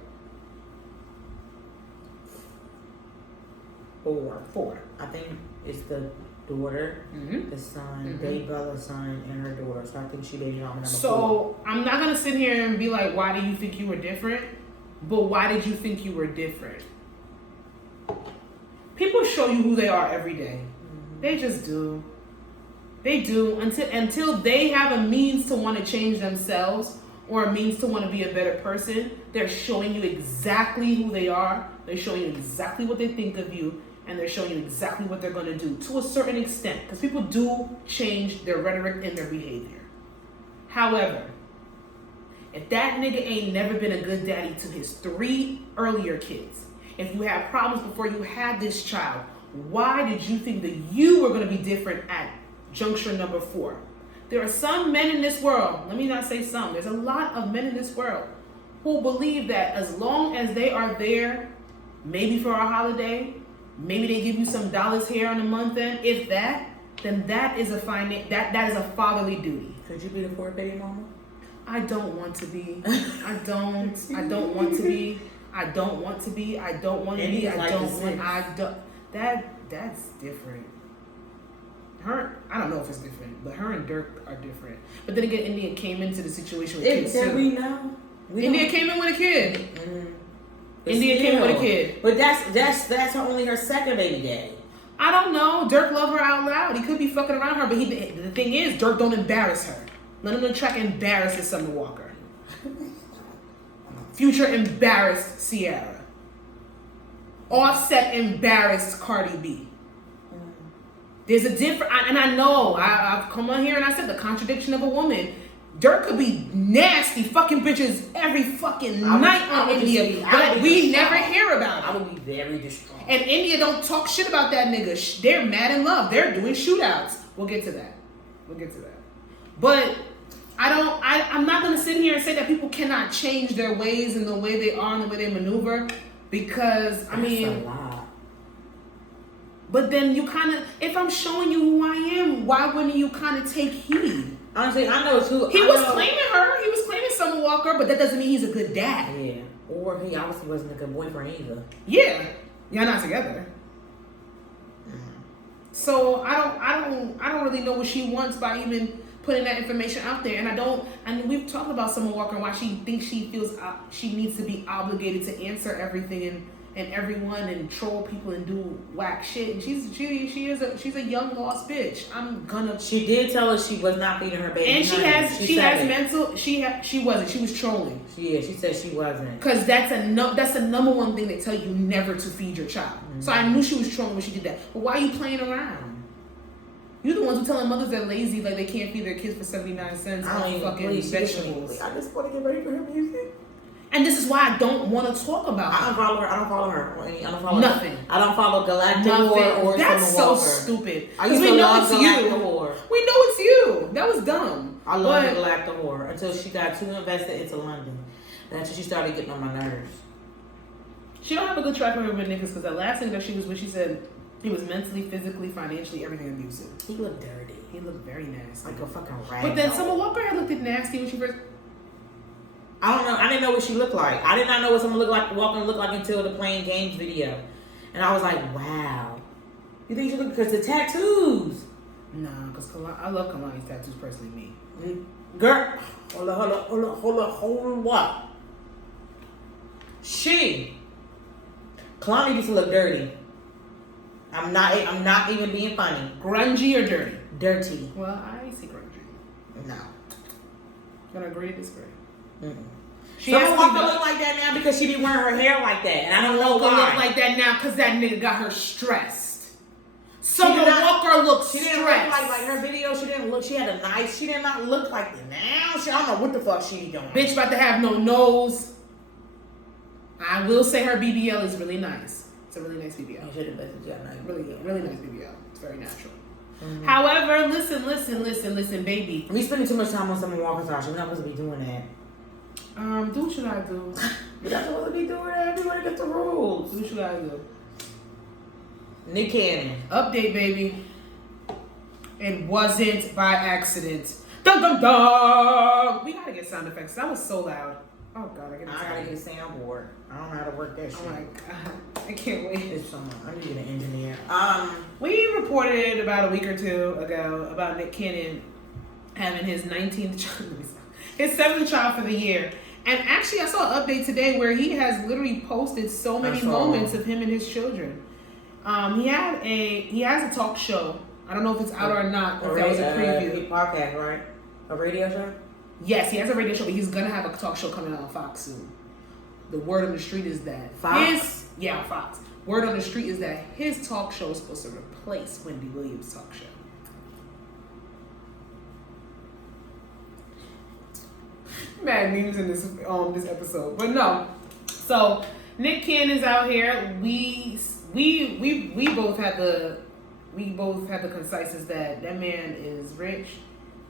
4. I think it's the daughter, the son, Dave Bella's son, and her daughter. So I think she baby mama number 4. So I'm not gonna sit here and be like, why do you think you were different? But why did you think you were different? People show you who they are every day. They just do. They do until they have a means to want to change themselves or a means to want to be a better person. They're showing you exactly who they are. They're showing you exactly what they think of you. And they're showing you exactly what they're going to do to a certain extent. Because people do change their rhetoric and their behavior. However, if that nigga ain't never been a good daddy to his 3 earlier kids, if you had problems before you had this child, why did you think that you were going to be different at juncture number 4? There are some men in this world, let me not say some, there's a lot of men in this world who believe that as long as they are there, maybe for a holiday, maybe they give you some dollars here on the month end, if that, then that is a that is a fatherly duty. Could you be the 4th baby mama? I don't want to be. I don't want to be. That's different. I don't know if it's different, but her and Dirk are different. But then again, India came into the situation with kids too. We know. India came in with a kid. India came with a kid. But that's only her second baby daddy. I don't know. Dirk love her out loud. He could be fucking around her, but the thing is, Dirk don't embarrass her. None of the track embarrasses Summer Walker. Future embarrassed Ciara. Offset embarrassed Cardi B. There's a different, and I know, I've come on here and I said the contradiction of a woman. Dirk could be nasty fucking bitches every fucking night on India, but we never hear about it. I would be very distraught. And India don't talk shit about that nigga. They're mad in love. They're doing shootouts. We'll get to that. But I'm not gonna sit here and say that people cannot change their ways and the way they are and the way they maneuver, because That's a lot. But then you kind of, if I'm showing you who I am, why wouldn't you kind of take heed? Honestly, I know too. He was claiming her. He was claiming Summer Walker, but that doesn't mean he's a good dad. Yeah. Or he obviously wasn't a good boyfriend either. Yeah. Y'all not together. So I don't really know what she wants by even putting that information out there. And we've talked about Summer Walker and why she thinks she feels she needs to be obligated to answer everything and everyone and troll people and do whack shit. And she's a young lost bitch. She did tell us she was not feeding her baby. And she wasn't. She was trolling. She said she wasn't. Because that's the number one thing they tell you, never to feed your child. Mm-hmm. So I knew she was trolling when she did that. But why are you playing around? You're the ones who telling mothers they're lazy, like they can't feed their kids for 79 cents on fucking vegetables. I just want to get ready for her music. And this is why I don't want to talk about her. I don't follow her. I don't follow nothing. I don't follow Galactor or That's Summer Walker. So stupid. I used to love Galactor. We know it's you. That was dumb. I love Galactor until she got too invested into London. That's when she started getting on my nerves. She don't have a good track record with niggas because that last thing that she was with, she said he was mentally, physically, financially, everything abusive. He looked dirty. He looked very nasty. Like a fucking rag. But then Summer Walker had looked nasty when she first. I don't know. I didn't know what she looked like. I did not know what someone looked like until the playing games video, and I was like, "Wow, you think she look because the tattoos?" Nah, because I love Kalani's tattoos personally. Me, girl, hold on, what? Kalani used to look dirty. I'm not even being funny. Grungy or dirty? Dirty. Well, I see grungy. No. Gonna agree to disagree. Summer Walker look like that now because she be wearing her hair like that, and I don't know why. Look like that now because that nigga got her stressed. Summer Walker looks stressed. She didn't look like her video. She didn't look. She did not look like that now. I don't know what the fuck she be doing. Bitch about to have no nose. I will say her BBL is really nice. It's a really nice BBL. Really nice BBL. It's very natural. Mm-hmm. However, listen, baby. We spending too much time on Summer Walker, Sasha. We're not supposed to be doing that. Do what you gotta do. We're not supposed to be doing that. Everybody gets the rules. Do what you gotta do. Nick Cannon. Update, baby. It wasn't by accident. Dun dun dun! We gotta get sound effects. That was so loud. Oh god, I gotta get a soundboard. I don't know how to work that shit. Oh my god, I can't wait. I need to get an engineer. We reported about a week or two ago about Nick Cannon having his 19th child, his 7th child for the year. And actually, I saw an update today where he has literally posted so many moments of him and his children. He has a talk show. I don't know if it's out or not. If that was a preview. Podcast, right? A radio show. Yes, he has a radio show, but he's gonna have a talk show coming out on Fox soon. The word on the street is that Fox. Fox. Word on the street is that his talk show is supposed to replace Wendy Williams' talk show. Mad memes in this episode, but no. So Nick Cannon's out here. We both had the consensus that man is rich,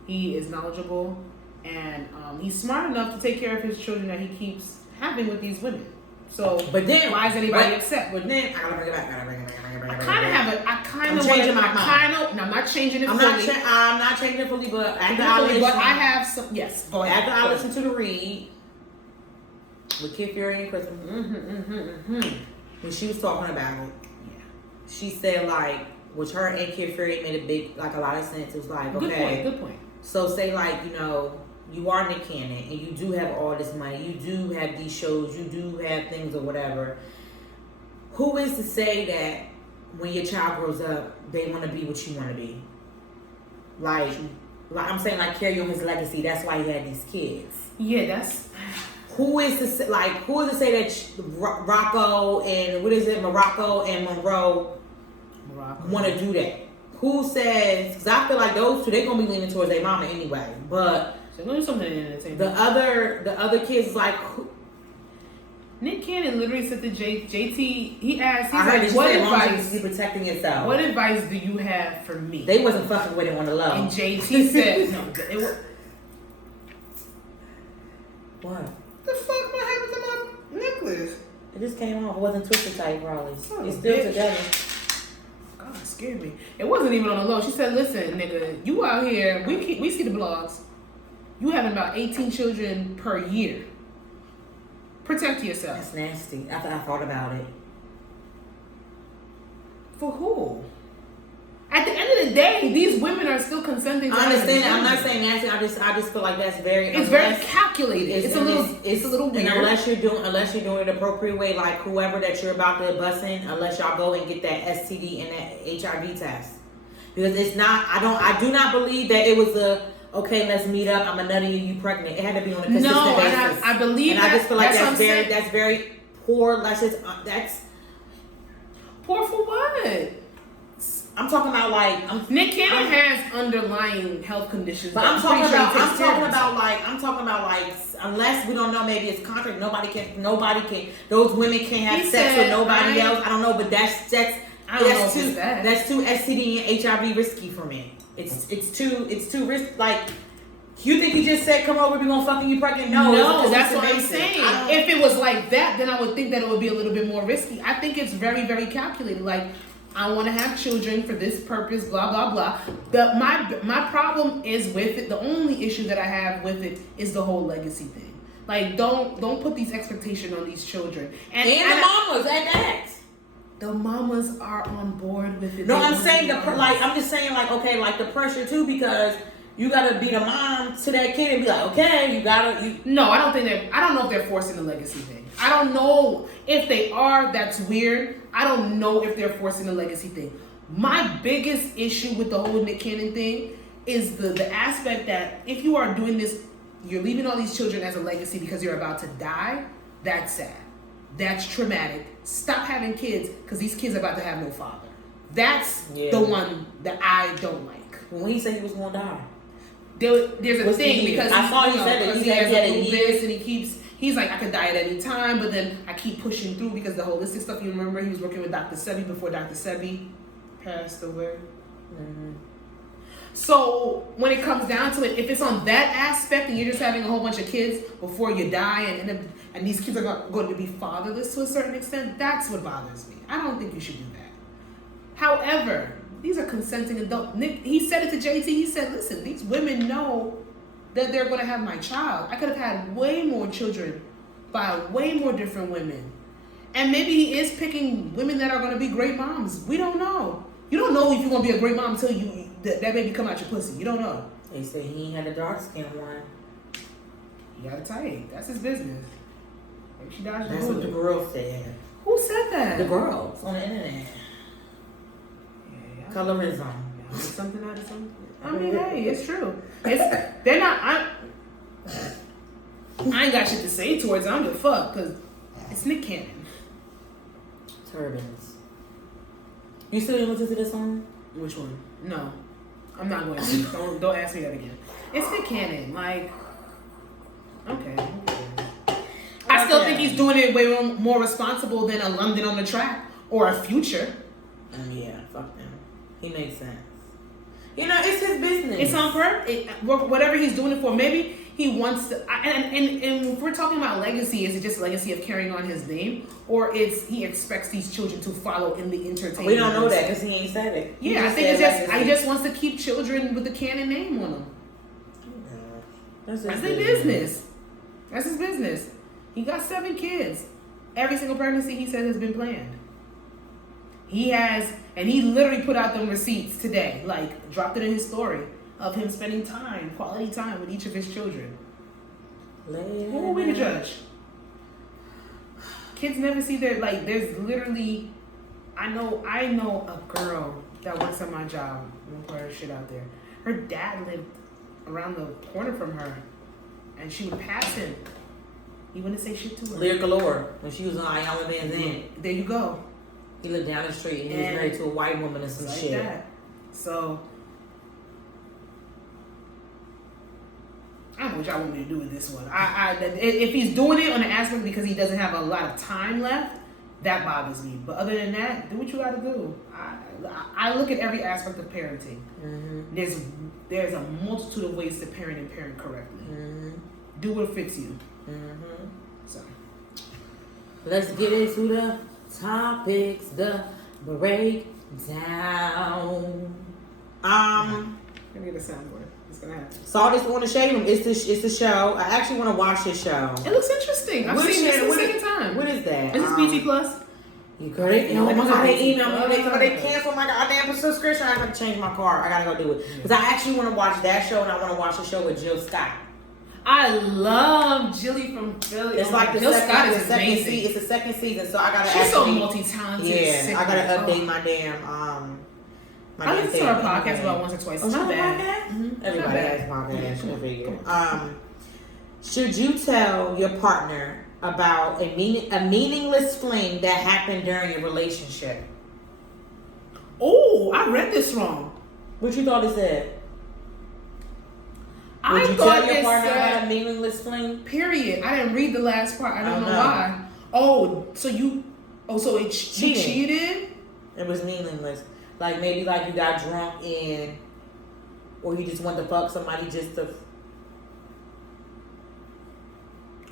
he is knowledgeable, and he's smart enough to take care of his children that he keeps having with these women. So, but then why is anybody upset? But then I gotta bring it back. I'm not changing it fully. I'm not changing it fully, but after I have some. Yes, go ahead. After I listened to the read with Kid Fury and Kristen, when she was talking about it, she said like, which her and Kid Fury made a lot of sense. It was like, okay, good point. So say like, you are Nick Cannon and you do have all this money, you do have these shows, you do have things or whatever. Who is to say that when your child grows up, they want to be what you want to be. Like I'm saying, like carry on his legacy. That's why he had these kids. Yeah, that's. Who is to say that Rocco and Morocco and Monroe want to do that? Who says? Because I feel like those two, they're gonna be leaning towards their mama anyway. But so do something in entertainment. The other kids like. Nick Cannon literally said to JT, he asked, I heard what advice is protecting yourself? What advice do you have for me? They wasn't fucking with it on the low. And JT said, no, it was. What? The fuck what happened to my necklace? It just came off. It wasn't twisted tight, probably. It's still together. God, it scared me. It wasn't even on the low. She said, listen, nigga, you out here, we see the blogs. You having about 18 children per year. Protect yourself. That's nasty. I thought about it. For who? At the end of the day, these women are still consenting to. I understand that. I'm not saying nasty. I just feel like that's very. It's very calculated. It's a little weird. And unless you're doing it the appropriate way, like whoever that you're about to bust in, unless y'all go and get that STD and that HIV test, because it's not. I do not believe that it was a. Okay, let's meet up. I'm a nutty and you pregnant. It had to be on a consistent basis. I believe and that. I just feel like that's very poor. That's poor for what? I'm talking about like Nick Cannon has underlying health conditions. But I'm talking about like unless we don't know, maybe it's contract. Nobody can. Those women can't have sex with nobody else. I don't know, but that's too STD and HIV risky for me. It's too risky. Like, you think he just said, "Come over, we gonna fucking you pregnant"? No, that's what I'm saying. If it was like that, then I would think that it would be a little bit more risky. I think it's very, very calculated. Like, I want to have children for this purpose, blah blah blah. My problem is with it. The only issue that I have with it is the whole legacy thing. Like, don't put these expectations on these children and the mamas at that. The mamas are on board with it. No, I'm saying I'm just saying okay, like the pressure too, because you gotta be the mom to that kid and be like, okay, No, I don't know if they're forcing the legacy thing. I don't know if they are. That's weird. I don't know if they're forcing the legacy thing. My biggest issue with the whole Nick Cannon thing is the aspect that if you are doing this, you're leaving all these children as a legacy because you're about to die. That's sad. That's traumatic. Stop having kids because these kids are about to have no father. That's the one that I don't like. When he said he was going to die. There's a thing because I saw he said it. He has a lupus and he's like, I could die at any time, but then I keep pushing through because the holistic stuff, you remember he was working with Dr. Sebi before Dr. Sebi passed away. Mm-hmm. So when it comes down to it, if it's on that aspect and you're just having a whole bunch of kids before you die and these kids are going to be fatherless to a certain extent, that's what bothers me. I don't think you should do that. However, these are consenting adults. Nick, he said it to JT. He said, listen, these women know that they're going to have my child. I could have had way more children by way more different women. And maybe he is picking women that are going to be great moms. We don't know. You don't know if you're going to be a great mom until that baby come out your pussy. You don't know. They say he ain't had a dark skin one. You got it tight. That's his business. Maybe she dodged. That's what the girl said. Who said that? The girls on the internet. Colorism. Something out of something. I mean, hey, it's true. They're not. I ain't got shit to say towards them. I don't give a fuck because it's Nick Cannon. Turbans. You still didn't listen to this song? Which one? No, I'm not going to. Don't ask me that again. It's Nick Cannon. Like, okay. I still think he's doing it way more responsible than a London on the Track or a Future. Yeah, fuck them. He makes sense. You know, it's his business. It's on purpose. Whatever he's doing it for, maybe he wants to. And if we're talking about legacy, is it just a legacy of carrying on his name, or he expects these children to follow in the entertainment? We don't know that because he ain't said it. Yeah, I think it's just he just wants to keep children with the Cannon name on them. That's his business. That's his business. He got 7 kids. Every single pregnancy he said has been planned. He has, and he literally put out them receipts today, like dropped it in his story of him spending quality time with each of his children. Who are we to judge? Kids never see their, there's literally I know a girl that works at my job. I'm gonna put her shit out there. Her dad lived around the corner from her, and she would pass him. He wouldn't say shit to her. Lyric Galore, when she was on Ayala Man's End. There you go. He lived down the street and he was married to a white woman and some like shit. That. So, I don't know what y'all want me to do with this one. If he's doing it on the aspect because he doesn't have a lot of time left, that bothers me. But other than that, do what you gotta do. I look at every aspect of parenting. Mm-hmm. There's a multitude of ways to parent and parent correctly. Mm-hmm. Do what fits you. Mm-hmm. So, let's get into the topics, the breakdown. Let me get a soundboard. It's gonna happen. Saw this on the Shade Room. It's the show. I actually want to watch this show. It looks interesting. I've seen this the second time. What is that? Is this BT Plus? You got it? Oh my god, they emailed me. They canceled my goddamn subscription. I have to change my car. I gotta go do it. Because I actually want to watch that show and I want to watch a show with Jill Scott. I love Jilly from Philly. It's like the second season. It's the second season, so I gotta. She's so multi-talented. Yeah, I gotta update my damn I listen to her podcast about once or twice. It's not bad. Mm-hmm. Everybody has a podcast. Should you tell your partner about a meaningless fling that happened during your relationship? Oh, I read this wrong. What you thought it said? Would you tell your partner about a meaningless fling? Period. I didn't read the last part. I don't know why. Oh, so it cheated? It was meaningless. Like maybe like you got drunk and, or you just wanted to fuck somebody just to.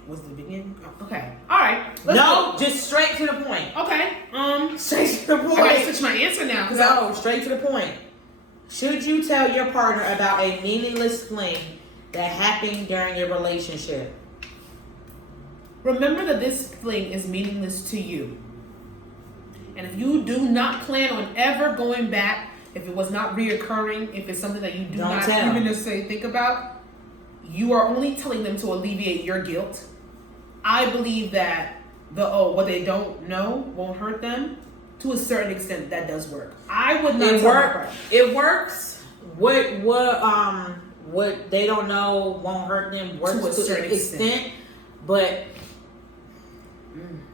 Was it the beginning? Oh, okay. All right. Let's go. Just straight to the point. Okay. Straight to the point. I gotta switch my answer now. No, straight to the point. Should you tell your partner about a meaningless fling that happened during your relationship? Remember that this fling is meaningless to you. And if you do not plan on ever going back, if it was not reoccurring, if it's something that you do not even necessarily think about, you are only telling them to alleviate your guilt. I believe that what they don't know won't hurt them. To a certain extent, that does work. I would not. It works. What they don't know won't hurt them. Works to a certain extent, but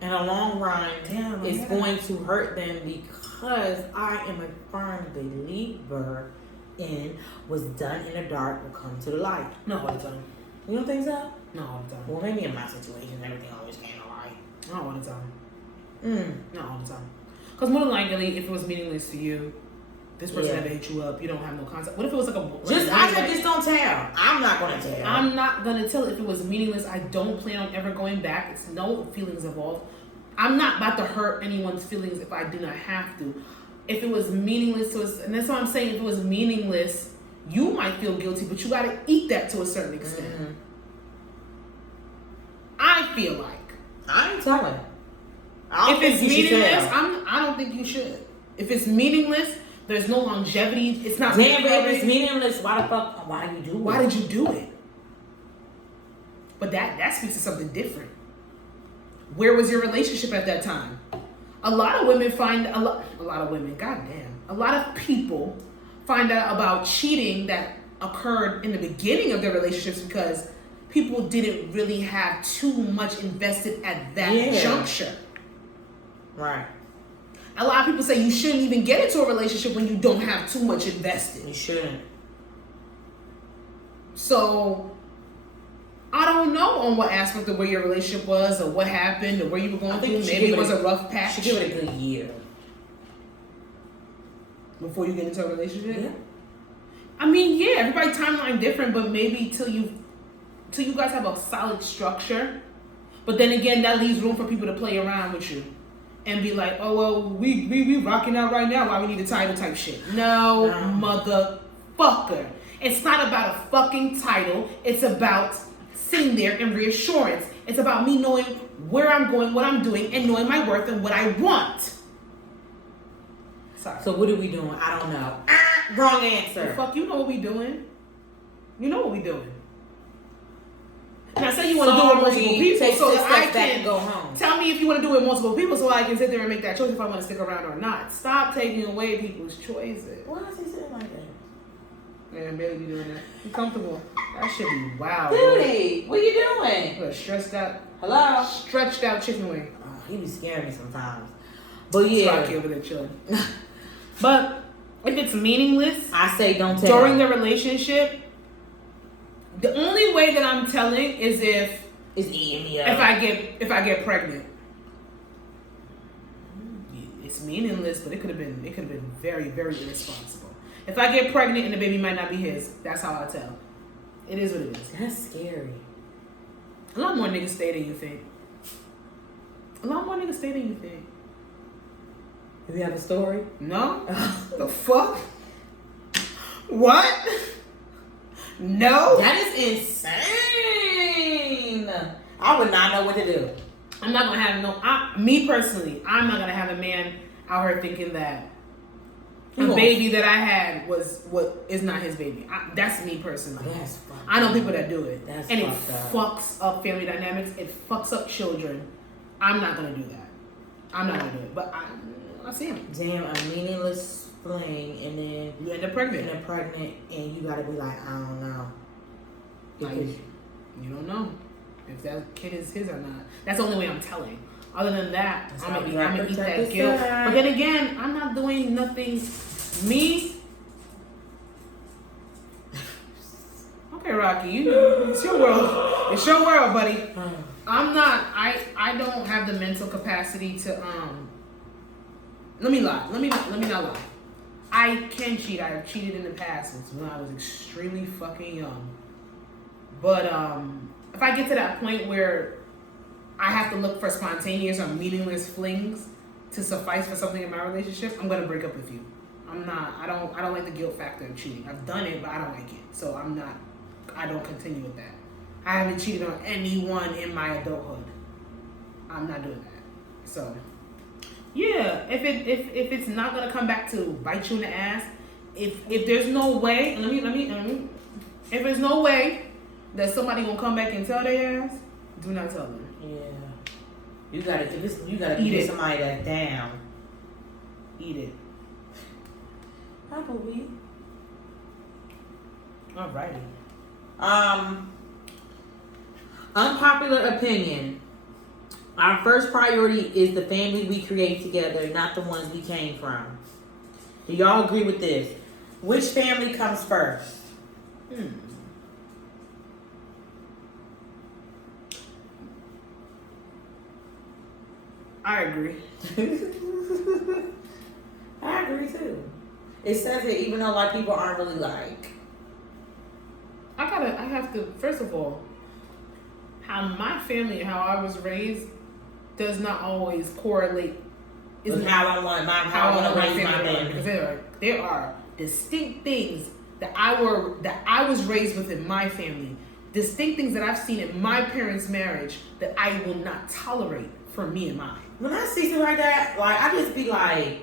in the long run, it's going to hurt them because I am a firm believer in what's done in the dark will come to the light. Not all the time. You don't think so? Not all the time. Well, maybe in my situation, everything always came alright. Not all the time. Not all the time. Because more than likely, if it was meaningless to you, this person never hit you up, you don't have no contact. What if it was like just don't tell. I'm not gonna tell. I'm not gonna tell. If it was meaningless, I don't plan on ever going back. It's no feelings involved. I'm not about to hurt anyone's feelings if I do not have to. If it was meaningless to us, and that's what I'm saying, if it was meaningless, you might feel guilty, but you gotta eat that to a certain extent. Mm-hmm. I feel like. I ain't telling. If it's meaningless, I don't think you should. If it's meaningless, there's no longevity. It's not. Damn, but if it's meaningless, why the fuck? Why did you do it? Why did you do it? But that speaks to something different. Where was your relationship at that time? A lot of women a lot of women. Goddamn, a lot of people find out about cheating that occurred in the beginning of their relationships because people didn't really have too much invested at that juncture. Right. A lot of people say you shouldn't even get into a relationship when you don't have too much invested. You shouldn't. So, I don't know on what aspect of where your relationship was or what happened or where you were going through. Maybe it was a rough patch. You should give it a good year. Before you get into a relationship? Yeah. I mean, yeah, everybody's timeline different, but maybe till you guys have a solid structure. But then again, that leaves room for people to play around with you. And be like, oh, well, we rocking out right now. Why we need a title type shit? No, motherfucker. It's not about a fucking title. It's about sitting there in reassurance. It's about me knowing where I'm going, what I'm doing, and knowing my worth and what I want. Sorry. So what are we doing? I don't know. Wrong answer. Well, fuck, you know what we doing. You know what we doing. Now, say you want to do it with multiple people, so that I can go home. Tell me if you want to do it with multiple people, so I can sit there and make that choice if I want to stick around or not. Stop taking away people's choices. Why is he sitting like that? Man, barely be doing that. You comfortable? That should be wild. Dude, what are you doing? What, stressed out? Hello? Stretched out chicken wing. Oh, he be scaring me sometimes. But yeah. Rocky over there chilling. But if it's meaningless, I say don't tell. During the relationship, the only way that I'm telling is if eating me up. If I get pregnant. It's meaningless, but it could have been very, very irresponsible. If I get pregnant and the baby might not be his, that's how I tell. It is what it is. That's scary. A lot more niggas stay than you think. A lot more niggas stay than you think. Do you have a story? No. The fuck? What? No. That is insane. I would not know what to do. I'm not gonna have me personally, I'm not gonna have a man out here thinking that a baby that I had was what is not his baby. That's me personally. That's fucked I know people that do it. That's and it fucked fucks up family dynamics. It fucks up children. I'm not gonna do that. I'm not gonna do it. But I see him. Damn, a meaningless fling, and then you end up pregnant. And you gotta be like, I don't know. Because you don't know if that kid is his or not. That's the only way I'm telling. Other than that, I'm gonna eat that guilt. But then again, I'm not doing nothing. Me. Okay, Rocky, it's your world. It's your world, buddy. I'm not. I don't have the mental capacity to Let me lie. Let me not lie. I can cheat. I have cheated in the past since when I was extremely fucking young. But if I get to that point where I have to look for spontaneous or meaningless flings to suffice for something in my relationship, I'm gonna break up with you. I'm not. I don't like the guilt factor of cheating. I've done it, but I don't like it. So I'm not. I don't continue with that. I haven't cheated on anyone in my adulthood. I'm not doing that. So yeah, if it's not gonna come back to bite you in the ass, if there's no way, if there's no way that somebody gonna come back and tell their ass, do not tell them. Yeah, you gotta eat get it. somebody that's down. Eat it. I believe. Alrighty. Unpopular opinion. Our first priority is the family we create together, not the ones we came from. Do y'all agree with this? Which family comes first? I agree. I agree too. It says it even though like people aren't really like. I have to, first of all, how my family, how I was raised, does not always correlate. With how I want to raise my family. Because there are distinct things that I was raised with in my family, distinct things that I've seen in my parents' marriage that I will not tolerate for me and mine. When I see something like that, like I just be like,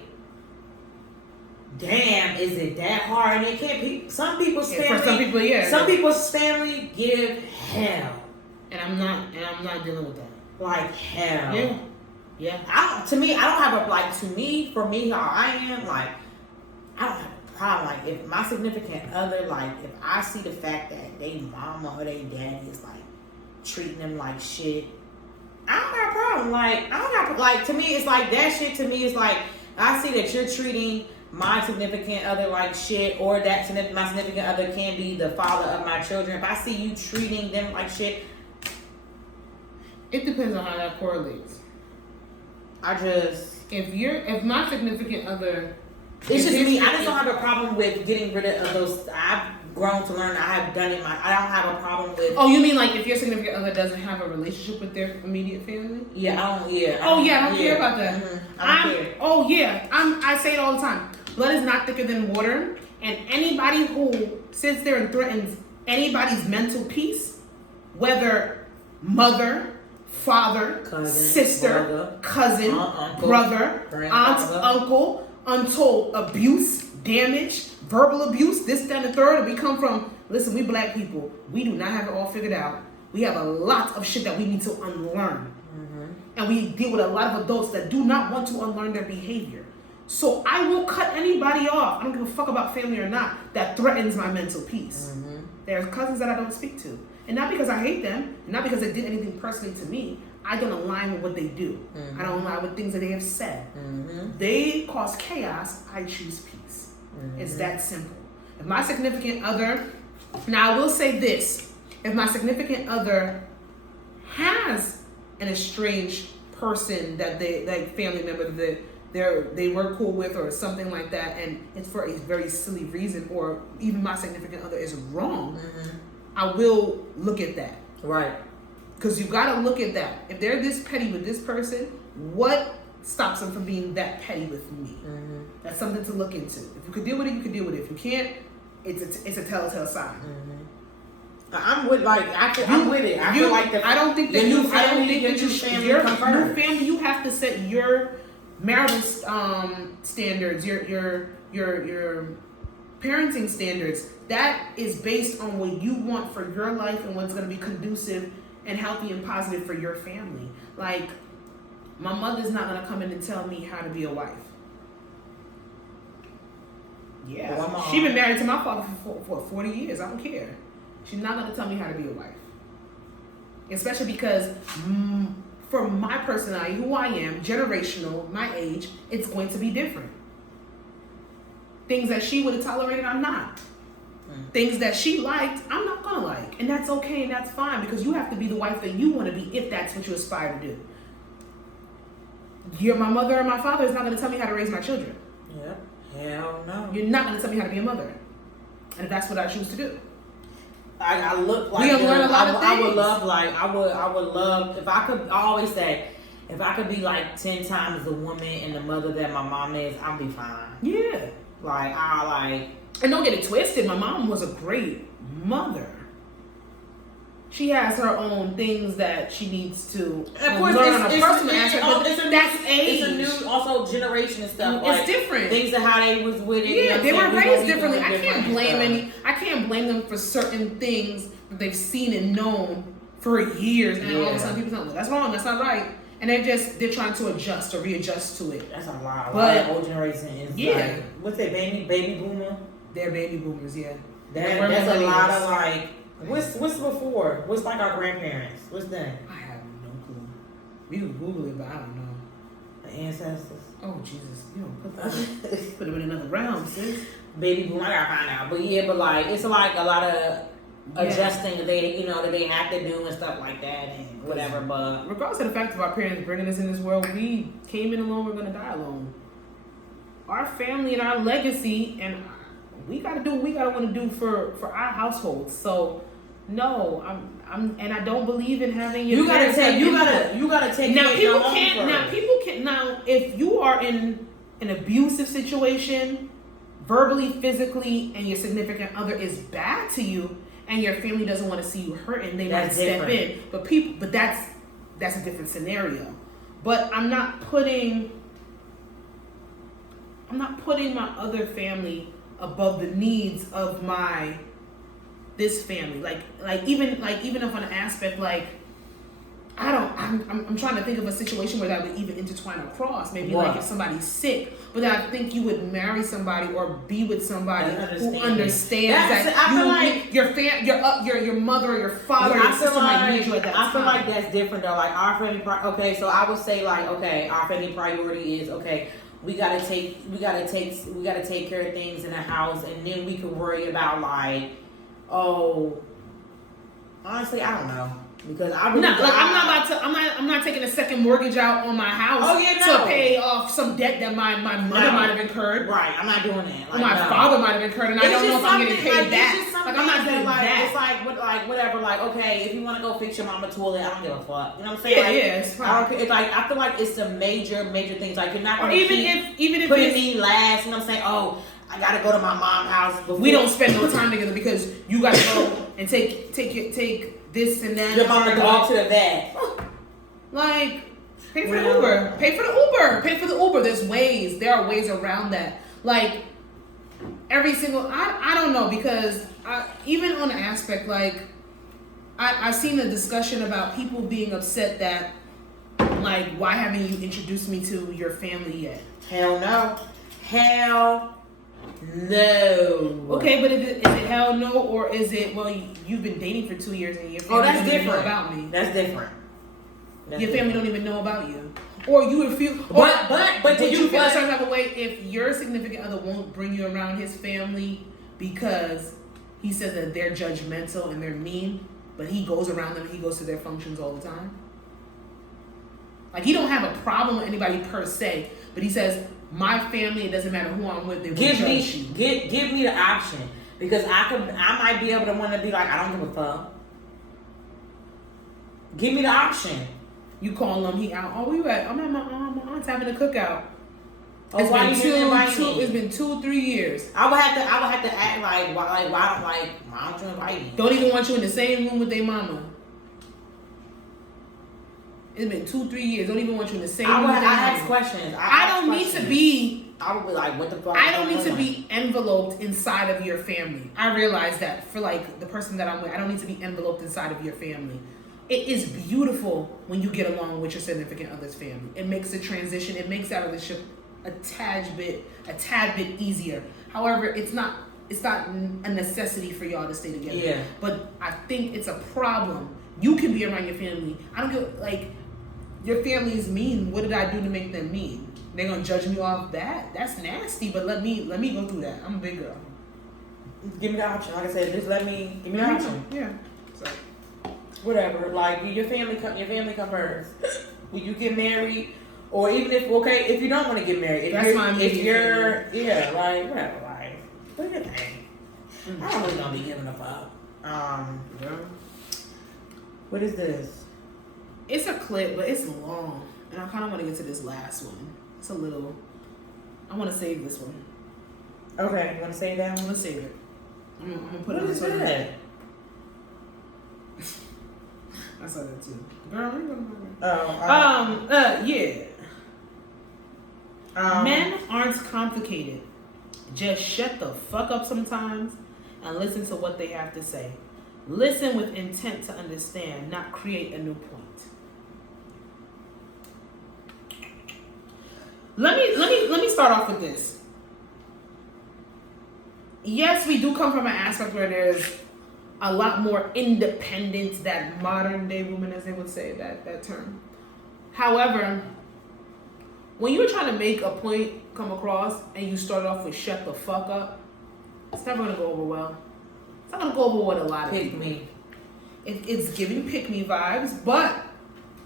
damn, is it that hard? And it can't be. Some people's family. For some people, yeah. Some people's family give hell, and I'm not dealing with that. Like hell. Yeah. For me, how I am, like, I don't have a problem. Like, if my significant other, like, if I see the fact that they mama or they daddy is like treating them like shit, I don't have a problem. Like, I don't have like, to me, it's like that shit. To me, it's like I see that you're treating my significant other like shit, or that my significant other can be the father of my children. If I see you treating them like shit, it depends on how that correlates. If my significant other, it's just me. I just don't have a problem with getting rid of those. I've grown to learn. I have done it. I don't have a problem with. Oh, you mean like if your significant other doesn't have a relationship with their immediate family? Yeah, I don't. Yeah. I don't care about that. Mm-hmm. I don't care. Oh yeah, I say it all the time. Blood is not thicker than water, and anybody who sits there and threatens anybody's mental peace, whether mother, father, cousin, sister, brother, cousin, uncle, brother, aunt, uncle, untold abuse, damage, verbal abuse, this, that, and the third. And we come from, listen, we black people, we do not have it all figured out. we have a lot of shit that we need to unlearn. And we deal with a lot of adults that do not want to unlearn their behavior. So I will cut anybody off. I don't give a fuck about family or not. That threatens my mental peace. There's cousins that I don't speak to. And not because I hate them. And not because they did anything personally to me. I don't align with what they do. I don't align with things that they have said. They cause chaos. I choose peace. It's that simple. If my significant other... Now I will say this. If my significant other has an estranged person that they, like family member that they were cool with or something like that, and it's for a very silly reason, or even my significant other is wrong, I will look at that. Right. Because you gotta look at that. If they're this petty with this person, what stops them from being that petty with me? That's something to look into. If you can deal with it, you can deal with it. If you can't, it's a telltale sign. I'm with I'm with it. I feel like I don't think that your new family, you have to set your marital standards, your parenting standards. That is based on what you want for your life and what's going to be conducive and healthy and positive for your family. Like, my mother's not going to come in and tell me how to be a wife. Yeah, she's been married to my father for 40 years. I don't care. She's not going to tell me how to be a wife. Especially because for my personality, who I am, generational, my age, it's going to be different. Things that she would have tolerated, I'm not. Things that she liked, I'm not going to like. And that's okay and that's fine, because you have to be the wife that you want to be if that's what you aspire to do. My mother or my father is not going to tell me how to raise my children. Yep. Hell no. You're not going to tell me how to be a mother. And if that's what I choose to do. I look like we have learned a lot of things. I would love if I could. I always say, if I could be like 10 times the woman and the mother that my mom is, I'll be fine. Yeah. And don't get it twisted. My mom was a great mother. She has her own things that she needs to learn on a personal aspect. That's age. It's a new also generation and stuff. It's different. Things of how they was with it. Yeah, they were raised differently. I can't blame them for certain things that they've seen and known for years. And all of a sudden people say, that's wrong, that's not right. And they're trying to adjust or readjust to it. That's a lot. A lot of old generation is like, what's that, baby boomer? They're baby boomers, yeah. That's a lot of like. What's before? What's like our grandparents? What's that? I have no clue. We can Google it, but I don't know. The ancestors. Oh Jesus! You don't put them in another realm, sis. Baby boom, I gotta find out. But yeah, it's like a lot of adjusting that they have to do and stuff like that and whatever. But regardless of the fact of our parents bringing us in this world, we came in alone. We're gonna die alone. Our family and our legacy, and we gotta do what we gotta want to do for our household. So. No, and I don't believe in having your. You gotta take. Now people can't. Now, if you are in an abusive situation, verbally, physically, and your significant other is bad to you, and your family doesn't want to see you hurting, they might step in. But that's a different scenario. But I'm not putting my other family above the needs of this family, even if on an aspect I'm trying to think of a situation where that would even intertwine across. Maybe like if somebody's sick, but I think you would marry somebody or be with somebody who understands that your mother or your father or your sister might need you at that time. I feel like that's different though. Like our family, so I would say our family priority is we gotta take care of things in the house, and then we could worry about honestly, I don't know, because I'm not taking a second mortgage out on my house to pay off some debt that my mother might have incurred. Right, I'm not doing that. Or my father might have incurred, and I don't know if I'm getting paid back. I'm not doing that. It's whatever. If you want to go fix your mama toilet, I don't give a fuck. You know what I'm saying? It's fine. I feel like it's the major things. Like, you're not going to even if putting me last. You know what I'm saying? Oh, I gotta go to my mom's house before. We don't spend no time together because you gotta go and take this and that. Your mama dog to the vet. Pay for the Uber. Pay for the Uber. There are ways around that. Every single, I don't know, because even on an aspect I've seen a discussion about people being upset that, like, why haven't you introduced me to your family yet? Hell no. Hell no. Okay, but is it hell no, or is it, well, you've been dating for 2 years and your family that's don't even know different. about me? That's different. Your family don't even know about you. Or you would feel, but did you feel a certain type of way if your significant other won't bring you around his family because he says that they're judgmental and they're mean, but he goes around them and he goes to their functions all the time? Like, he don't have a problem with anybody per se, but he says, my family, it doesn't matter who I'm with, they will judge you. Give me the option. Because I might be able to want to be like, I don't give a fuck. Give me the option. You call him, he out. Oh, where you at? I'm at my aunt's having a cookout. Oh, why you didn't invite me? It's been 2-3 years. I would have to act like why don't you invite me? Don't even want you in the same room with their mama. It's been 2-3 years. Don't even want you in the same room with their mama. I ask questions. I don't need to be. I would be like, what the fuck? I don't need to be enveloped inside of your family. I realize that for like the person that I'm with, I don't need to be enveloped inside of your family. It is beautiful when you get along with your significant other's family. It makes the transition. It makes that relationship a tad bit easier. However, it's not a necessity for y'all to stay together. Yeah. But I think it's a problem. You can be around your family. I don't get, like, your family is mean. What did I do to make them mean? They're gonna judge me off that? That's nasty. But let me go through that. I'm a big girl. Give me the option. Like I said, just give me the option. Yeah. So. Whatever, like your family come first. When you get married, or even if you don't want to get married, if you're like whatever, like do your thing. I don't really don't be giving a fuck. What is this? It's a clip, but it's long, and I kind of want to get to this last one. It's a little. I want to save this one. Okay, you want to save that one? Let's save it. I'm gonna put what it on is Twitter. that? I saw that too. Girl, yeah. Men aren't complicated. Just shut the fuck up sometimes and listen to what they have to say. Listen with intent to understand, not create a new point. Let me start off with this. Yes, we do come from an aspect where there's a lot more independence, that modern day woman, as they would say, that term. However, when you're trying to make a point come across and you start off with shut the fuck up, it's never going to go over well. It's not going to go over with a lot of people. It's giving pick me vibes, but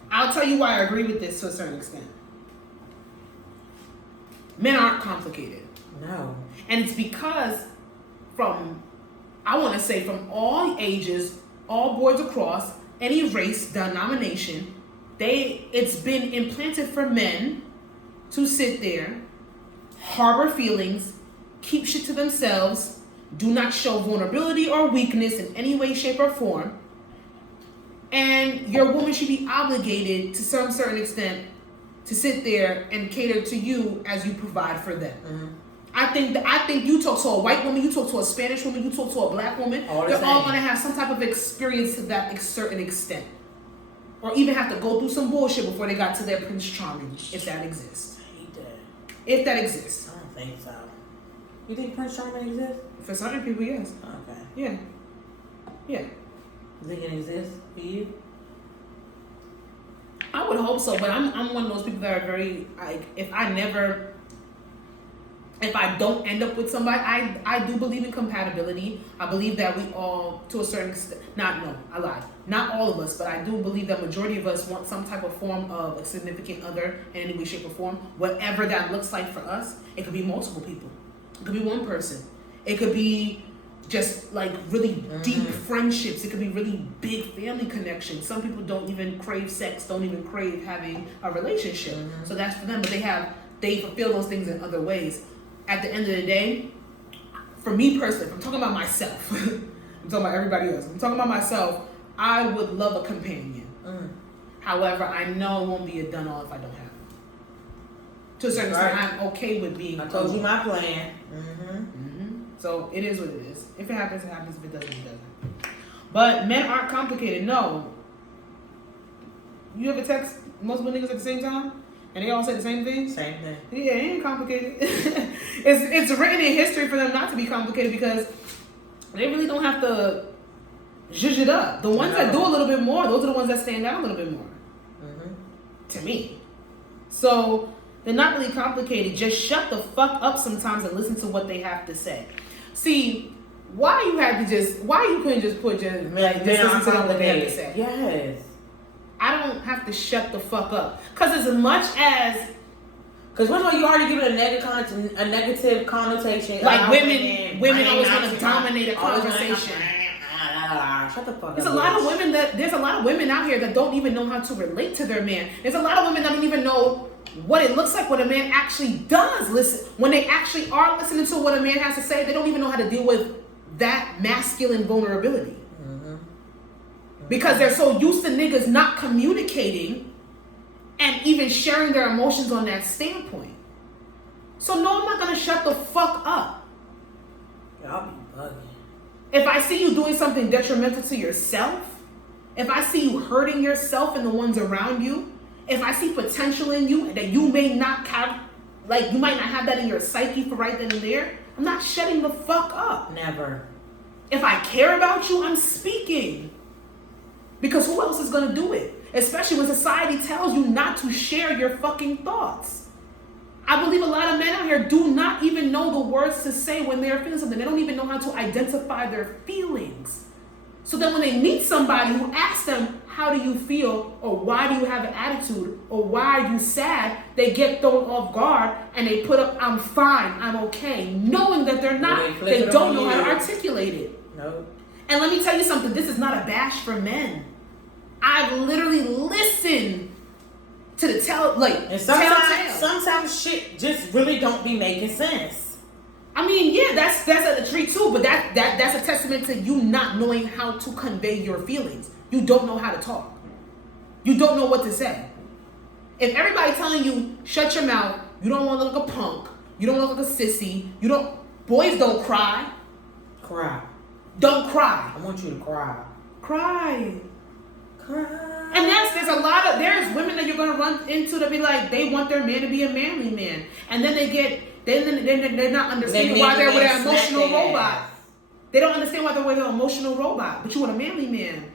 I'll tell you why I agree with this to a certain extent. Men aren't complicated. No. And it's because from all ages, all boards across, any race, denomination, it's been implanted for men to sit there, harbor feelings, keep shit to themselves, do not show vulnerability or weakness in any way, shape, or form. And your woman should be obligated to some certain extent to sit there and cater to you as you provide for them. Mm-hmm. I think you talk to a white woman, you talk to a Spanish woman, you talk to a black woman, they're all going to have some type of experience to that certain extent. Or even have to go through some bullshit before they got to their Prince Charming, if that exists. I hate that. If that exists. I don't think so. You think Prince Charming exists? For certain people, yes. Okay. Yeah. Yeah. You think it exists for you? I would hope so, but I'm one of those people that are very, like, if I don't end up with somebody, I do believe in compatibility. I believe that we all, to a certain extent, I lied. Not all of us, but I do believe that majority of us want some type of form of a significant other in any way, shape, or form. Whatever that looks like for us, it could be multiple people. It could be one person. It could be just like really deep friendships. It could be really big family connections. Some people don't even crave sex, don't even crave having a relationship. Mm-hmm. So that's for them, but they fulfill those things in other ways. At the end of the day, for me personally, if I'm talking about myself, I'm talking about everybody else. I'm talking about myself, I would love a companion. However, I know it won't be a done all if I don't have it. To a certain extent, I'm okay with being I told you my plan. So it is what it is. If it happens, it happens. If it doesn't, it doesn't. But men aren't complicated. No. You ever text multiple niggas at the same time? And they all say the same thing? Same thing. Yeah, it ain't complicated. it's written in history for them not to be complicated because they really don't have to zhuzh it up. The ones that do a little bit more, those are the ones that stand out a little bit more. Mm-hmm. To me. So, they're not really complicated. Just shut the fuck up sometimes and listen to what they have to say. See, why you couldn't just put just listen to what they have to say? Yes. I don't have to shut the fuck up. Because as much as... Because first of all, you already give it a negative connotation. Like women always want to dominate a conversation. Shut the fuck up. There's a lot of women out here that don't even know how to relate to their man. There's a lot of women that don't even know what it looks like when a man actually does listen. When they actually are listening to what a man has to say, they don't even know how to deal with that masculine vulnerability. Because they're so used to niggas not communicating and even sharing their emotions on that standpoint. So no, I'm not gonna shut the fuck up. Y'all be bugging. If I see you doing something detrimental to yourself, if I see you hurting yourself and the ones around you, if I see potential in you that you may not have, like you might not have that in your psyche for right then and there, I'm not shutting the fuck up. Never. If I care about you, I'm speaking. Because who else is gonna do it? Especially when society tells you not to share your fucking thoughts. I believe a lot of men out here do not even know the words to say when they're feeling something. They don't even know how to identify their feelings. So then when they meet somebody who asks them, how do you feel? Or why do you have an attitude? Or why are you sad? They get thrown off guard and they put up, I'm fine, I'm okay. Knowing that they're not. They don't know how to articulate it. No. And let me tell you something, this is not a bash for men. I've literally listened to the and sometimes shit just really don't be making sense. I mean, yeah, that's a treat too, but that's a testament to you not knowing how to convey your feelings. You don't know how to talk. You don't know what to say. If everybody telling you, shut your mouth, you don't want to look like a punk, you don't look like a sissy, boys don't cry. Cry. Don't cry. I want you to cry. Cry. And there's women that you're gonna run into that be like, they want their man to be a manly man, and then they're not understanding why they're with an emotional robot. They don't understand why they're with an emotional robot, but you want a manly man.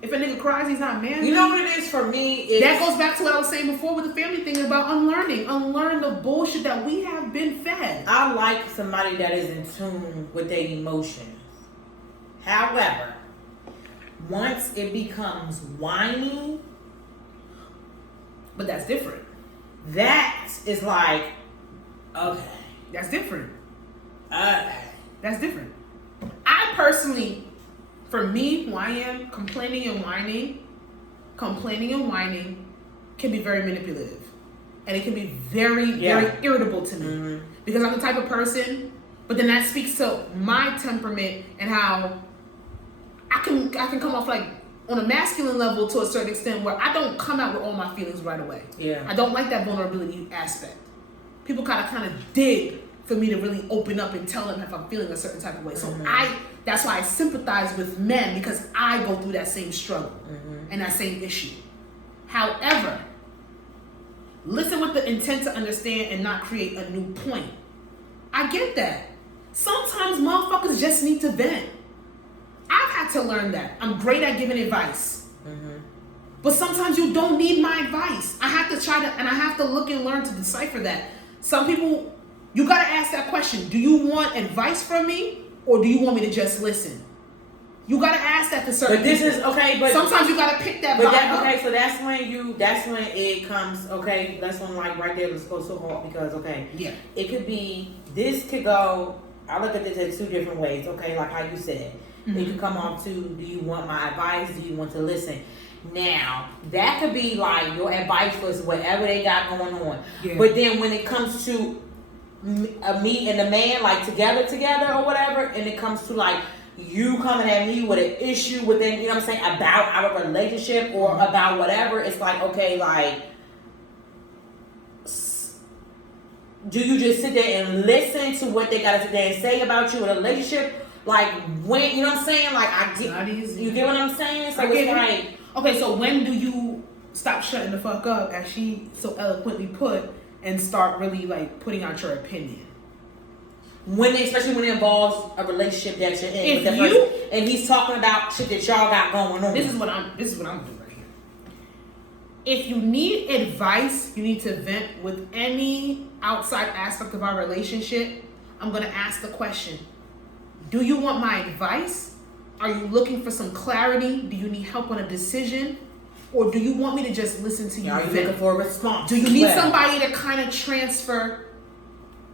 If a nigga cries, he's not manly. You know what it is for me? That goes back to what I was saying before with the family thing about unlearning. Unlearn the bullshit that we have been fed. I like somebody that is in tune with their emotions. However, once it becomes whiny, but that's different. That is like, okay. That's different. That's different. I personally, for me, who I am, complaining and whining can be very manipulative. And it can be very, very irritable to me. Mm-hmm. Because I'm the type of person, but then that speaks to my temperament and how I can come off like on a masculine level to a certain extent where I don't come out with all my feelings right away. Yeah. I don't like that vulnerability aspect. People kind of dig for me to really open up and tell them if I'm feeling a certain type of way. So that's why I sympathize with men, because I go through that same struggle and that same issue. However, listen with the intent to understand and not create a new point. I get that. Sometimes motherfuckers just need to vent. I've had to learn that. I'm great at giving advice. But sometimes you don't need my advice. I have to look and learn to decipher that. Some people, you gotta ask that question. Do you want advice from me, or do you want me to just listen? You gotta ask that to certain people. But sometimes you gotta pick that vibe up. So that's when it comes, that's when like right there let's go so hard because, it could be, this could go, I look at this in two different ways, like how you said. It could come off to, do you want my advice? Do you want to listen? Now, that could be like your advice was whatever they got going on. Yeah. But then when it comes to me and the man, like together or whatever, and it comes to like you coming at me with an issue within, you know what I'm saying, about our relationship or about whatever, it's like, do you just sit there and listen to what they got to sit there and say about you in a relationship? Like when, you know what I'm saying? Like I get, not easy. You get what I'm saying? So I get it's like, okay, so when do you stop shutting the fuck up, as she so eloquently put, and start really like putting out your opinion? When, especially when it involves a relationship that you're in with If the you person, and he's talking about shit that y'all got going on. This is what I'm gonna do right here. If you need advice, you need to vent with any outside aspect of our relationship. I'm gonna ask the question: do you want my advice? Are you looking for some clarity? Do you need help on a decision? Or do you want me to just listen to you? Are you looking for a response? Do you need somebody to kind of transfer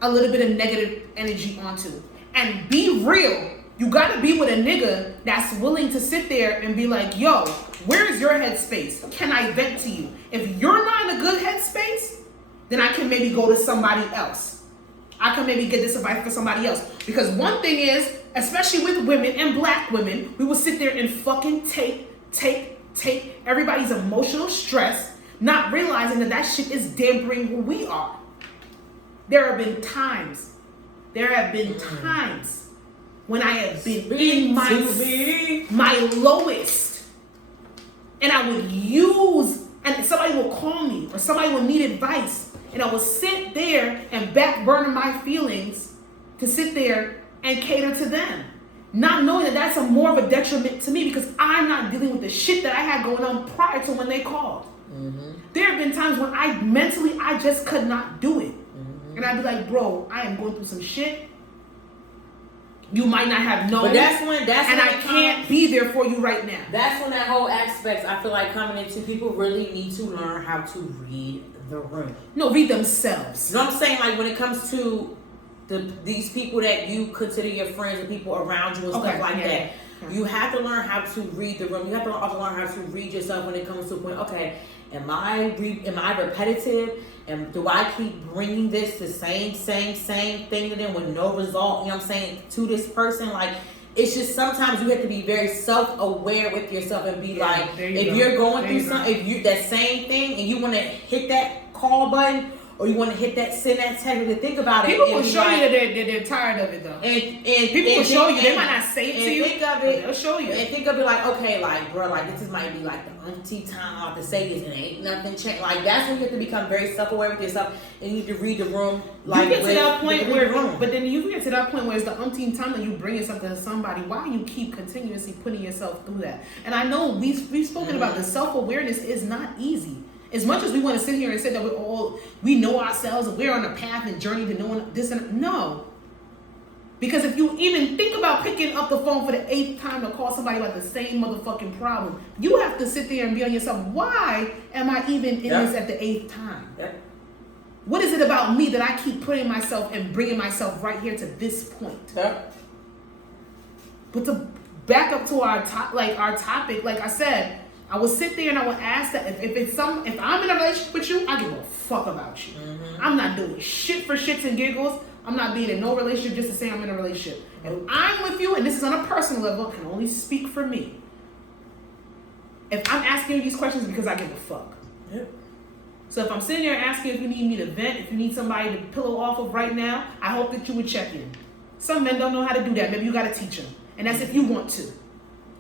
a little bit of negative energy onto? And be real. You gotta be with a nigga that's willing to sit there and be like, yo, where's your headspace? Can I vent to you? If you're not in a good headspace, then I can maybe go to somebody else. I can maybe get this advice for somebody else. Because one thing is, especially with women and black women, we will sit there and fucking take everybody's emotional stress, not realizing that shit is dampering who we are. There have been times when I have been in my lowest, and I would use, and somebody will call me or somebody will need advice, and I will sit there and back burner my feelings to sit there and cater to them, not knowing that that's more of a detriment to me because I'm not dealing with the shit that I had going on prior to when they called. Mm-hmm. There have been times when I just could not do it. Mm-hmm. And I'd be like, bro, I am going through some shit. You might not have known. But that's when I can't be there for you right now. That's when that whole aspect, I feel like, coming into, people really need to learn how to read the room. No, read themselves. You know what I'm saying? Like when it comes to these people that you consider your friends and people around you and stuff like that. You have to learn how to read the room. You have to also learn how to read yourself when it comes to a point. Okay, am I repetitive? And do I keep bringing the same thing to them with no result? You know what I'm saying? To this person, like it's just sometimes you have to be very self-aware with yourself and be like, if you're going through something, if you that same thing and you want to hit that call button. Or you want to hit that, send that text to think about it. People will show you that they're tired of it though. And people will show you. They might not say it to you. Think of it. They'll show you. And think of it like, okay, like bro, like this might be like the umpteenth time I have to say this, and ain't nothing changed. Like that's when you have to become very self-aware with yourself, and you need to read the room. Like you get to that point where, but then you get to that point where it's the umpteenth time that you bringing something to somebody. Why you keep continuously putting yourself through that? And I know we've spoken about the self-awareness is not easy. As much as we want to sit here and say that we know ourselves and we're on a path and journey to knowing this and no. Because if you even think about picking up the phone for the 8th time to call somebody about the same motherfucking problem, you have to sit there and be on yourself. Why am I even in this at the 8th time? Yep. What is it about me that I keep putting myself and bringing myself right here to this point? Yep. But to back up to our topic, like I said, I will sit there and I will ask that if I'm in a relationship with you, I give a fuck about you. Mm-hmm. I'm not doing shit for shits and giggles. I'm not being in no relationship just to say I'm in a relationship. If I'm with you, and this is on a personal level, I can only speak for me. If I'm asking you these questions because I give a fuck. Yep. So if I'm sitting there asking if you need me to vent, if you need somebody to pillow off of right now, I hope that you would check in. Some men don't know how to do that. Maybe you got to teach them. And that's if you want to.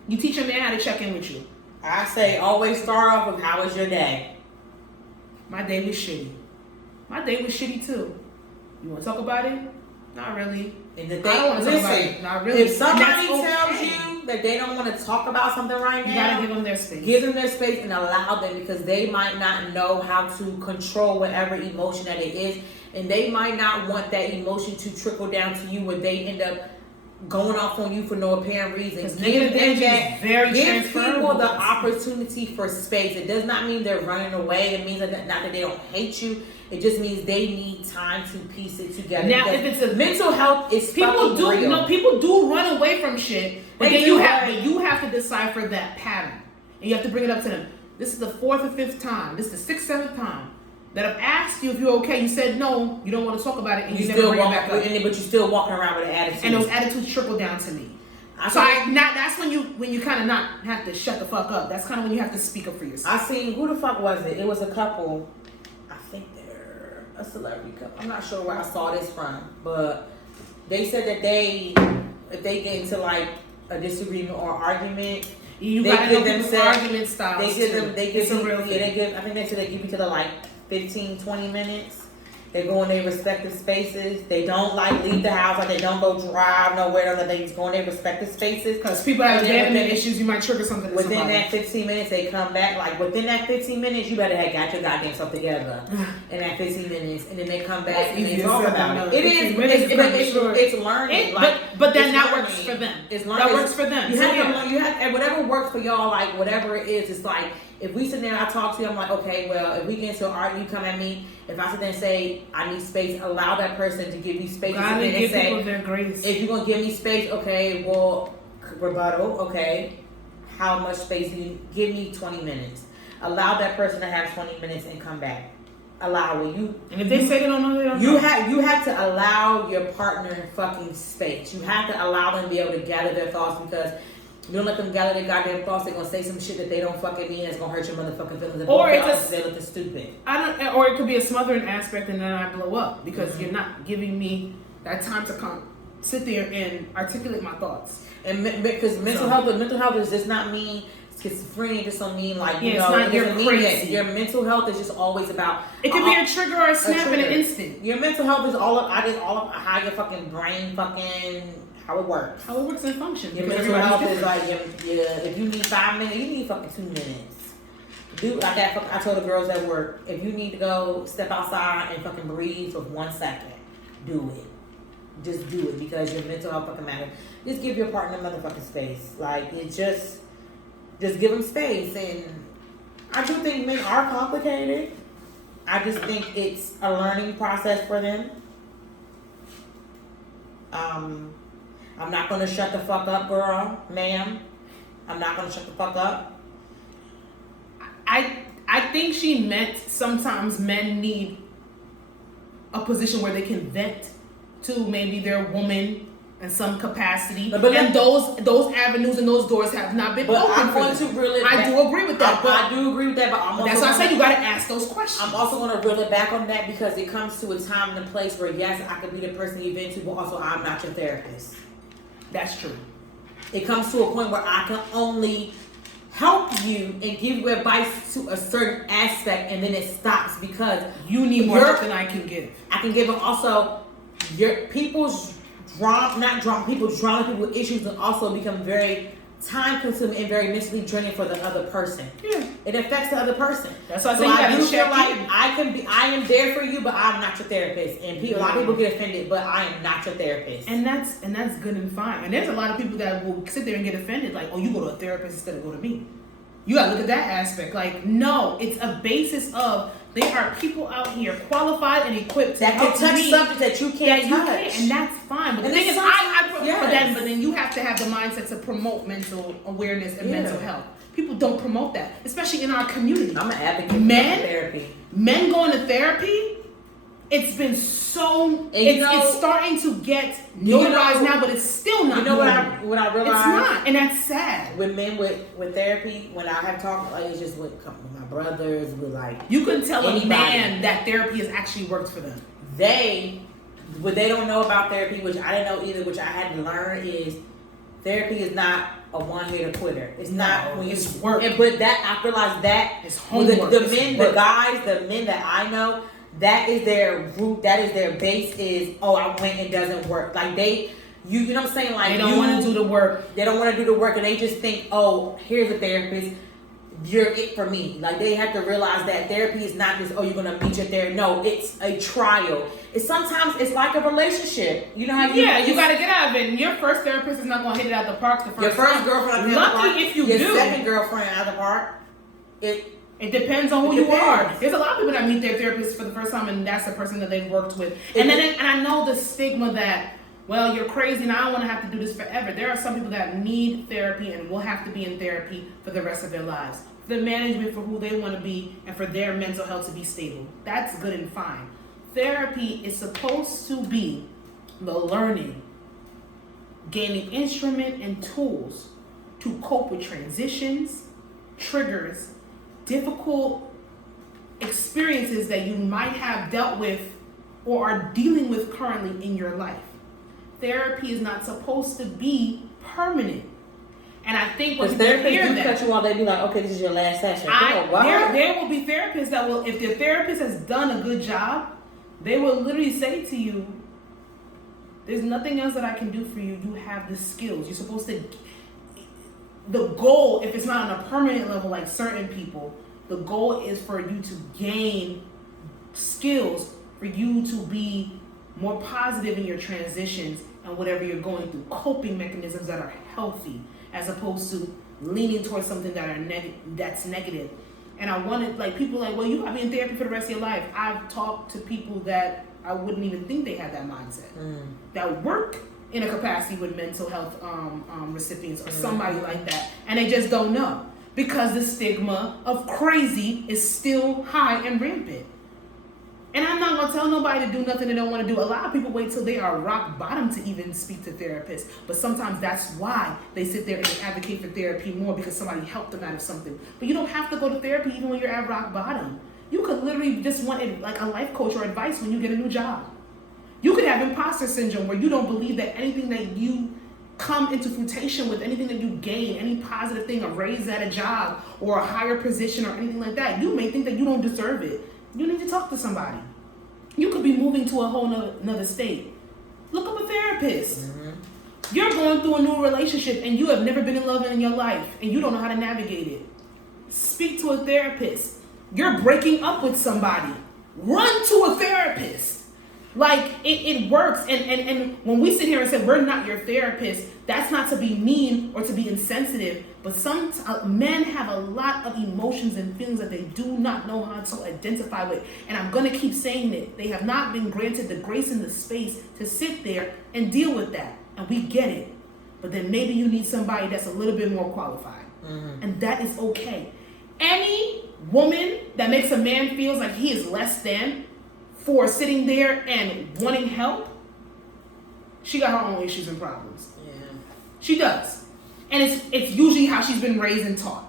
You teach a man how to check in with you. I say always start off with how was your day? My day was shitty. My day was shitty too. You want to talk about it? Not really. And I don't want to talk about it. Not really. If somebody tells you that they don't want to talk about something right now, you gotta give them their space. Give them their space and allow them, because they might not know how to control whatever emotion that it is, and they might not want that emotion to trickle down to you where they end up going off on you for no apparent reason. Give people the opportunity for space. It does not mean they're running away. It means not that they don't hate you. It just means they need time to piece it together. Now, if it's a mental health, is people do real. You know, people do run away from shit, but then you have to decipher that pattern, and you have to bring it up to them. This is the 4th or 5th time. This is the 6th, 7th time that I've asked you if you're okay. You said no. You don't want to talk about it, and you never bring it back up. But you're still walking around with an attitude, and those attitudes trickle down to me. That's when you kind of not have to shut the fuck up. That's kind of when you have to speak up for yourself. I seen, who the fuck was it? It was a couple. I think they're a celebrity couple. I'm not sure where I saw this from, but they said that they if they get into like a disagreement or argument, you they gotta give know themselves argument styles. They give them. They give it's a you. real Yeah, thing. they give. I think they said they give you to the like 15, 20 minutes. They go in their respective spaces. They don't like leave the house. Like they don't go drive nowhere. They just go in their respective spaces. Because people have abandonment issues, you might trigger something. Within that 15 minutes, they come back. Like within that 15 minutes, you better have got your goddamn stuff together. In that 15 minutes, and then they come back and they talk about it. It is. It's learning. But then that works for them. It's learning. That works for them. You have to learn. You have, and whatever works for y'all. Like whatever it is, it's like. If we sit there and I talk to you, I'm like, okay, well, if we get into an argument, you come at me. If I sit there and say, I need space, allow that person to give me space. God, and give say, people their grace. if you're going to give me space, okay, well, rebuttal, okay. How much space do you give me? 20 minutes. Allow that person to have 20 minutes and come back. Allow it. And if they say they don't know, they don't know. You have to allow your partner fucking space. You have to allow them to be able to gather their thoughts because you don't let them gather their goddamn thoughts. They're gonna say some shit that they don't fucking mean. That's gonna hurt your motherfucking feelings. Or it's they're looking stupid. Or it could be a smothering aspect, and then I blow up because you're not giving me that time to sit there and articulate my thoughts. And because mental health does just not mean schizophrenia. Just don't mean like it's not your crazy. Your mental health is just always about. It can be a trigger or a snap in an instant. Your mental health is all of how your fucking brain how it works. How it works and functions. Your mental health is like, if you need 5 minutes, you need fucking 2 minutes. Like that, I told the girls at work, if you need to go step outside and fucking breathe for 1 second, do it. Just do it because your mental health fucking matters. Just give your partner motherfucking space. Like, it just give them space. And I do think men are complicated. I just think it's a learning process for them. I'm not going to shut the fuck up, girl, ma'am. I'm not going to shut the fuck up. I think she meant sometimes men need a position where they can vent to maybe their woman in some capacity. But and those avenues and those doors have not been open I'm for going them. to reel it I do agree with that. I do agree with that, but I'm also that's why I said you got to ask those questions. I'm also going to reel it back on that because it comes to a time and a place where, yes, I could be the person you vent to, but also I'm not your therapist. That's true. It comes to a point where I can only help you and give you advice to a certain aspect, and then it stops because you need more help than I can give. I can give it also people's drama, people issues, and also become very time consuming and very mentally draining for the other person. Yeah. It affects the other person. That's why I do feel like I am there for you, but I'm not your therapist. And a lot of people get offended, but I am not your therapist. And that's good and fine. And there's a lot of people that will sit there and get offended, like, oh, you go to a therapist instead of go to me. You gotta look at that aspect. Like, no, it's a basis of there are people out here qualified and equipped that can touch something that you can't touch, and that's fine. But the thing is, but then you have to have the mindset to promote mental awareness and mental health. People don't promote that, especially in our community. I'm an advocate for therapy. Men going to therapy. It's been so. It's starting to get notarized now, but it's still not. You know what I realized? It's not, and that's sad. With men with therapy, when I have talked, like it's just with my brothers, with like you couldn't tell a man that therapy has actually worked for them. What they don't know about therapy, which I didn't know either, which I had to learn, is therapy is not a one-hitter quitter. It's not when it's work. But that I realized that it's homework. The men that I know. That is their root. That is their base. I went, it doesn't work. Like you know what I'm saying? Like they don't want to do the work. They don't want to do the work, and they just think, oh, here's a therapist. You're it for me. Like they have to realize that therapy is not just, oh, you're gonna meet your therapist. No, it's a trial. Sometimes it's like a relationship. You know how you gotta get out of it. And your first therapist is not gonna hit it out the park the first your first girlfriend. Lucky if you do. Your second girlfriend out the park. It depends on who you are. There's a lot of people that meet their therapist for the first time, and that's the person that they've worked with. And I know the stigma that, well, you're crazy and I don't want to have to do this forever. There are some people that need therapy and will have to be in therapy for the rest of their lives. For the management for who they want to be and for their mental health to be stable. That's good and fine. Therapy is supposed to be the learning, gaining instrument and tools to cope with transitions, triggers, difficult experiences that you might have dealt with or are dealing with currently in your life. therapy is not supposed to be permanent. And I think when people hear do that, cut you off, they be like, okay, this is your last session. There will be therapists that will, if the therapist has done a good job, they will literally say to you, there's nothing else that I can do for you. You have the skills. You're supposed to, the goal, if it's not on a permanent level like certain people, the goal is for you to gain skills for you to be more positive in your transitions and whatever you're going through, coping mechanisms that are healthy, as opposed to leaning towards something that are that's negative. And I wanted, like, people like, well, you gotta be in therapy for the rest of your life. I've talked to people that I wouldn't even think they had that mindset, that work in a capacity with mental health recipients or somebody like that, and they just don't know because the stigma of crazy is still high and rampant. And I'm not gonna tell nobody to do nothing they don't want to do. A lot of people wait till they are rock bottom to even speak to therapists, but sometimes that's why they sit there and they advocate for therapy more, because somebody helped them out of something. But you don't have to go to therapy even when you're at rock bottom. You could literally just want like a life coach or advice when you get a new job. You could have imposter syndrome where you don't believe that anything that you come into fruition with, anything that you gain, any positive thing, a raise at a job or a higher position or anything like that, you may think that you don't deserve it. You need to talk to somebody. You could be moving to a whole nother state. Look up a therapist. You're going through a new relationship and you have never been in love in your life and you don't know how to navigate it. Speak to a therapist. You're breaking up with somebody. Run to a therapist. Like, it works. And when we sit here and say we're not your therapist, that's not to be mean or to be insensitive, but some men have a lot of emotions and feelings that they do not know how to identify with. And I'm going to keep saying it. They have not been granted the grace and the space to sit there and deal with that. And we get it. But then maybe you need somebody that's a little bit more qualified. And that is okay. Any woman that makes a man feel like he is less than for sitting there and wanting help, she got her own issues and problems. Yeah. She does. And it's usually how she's been raised and taught.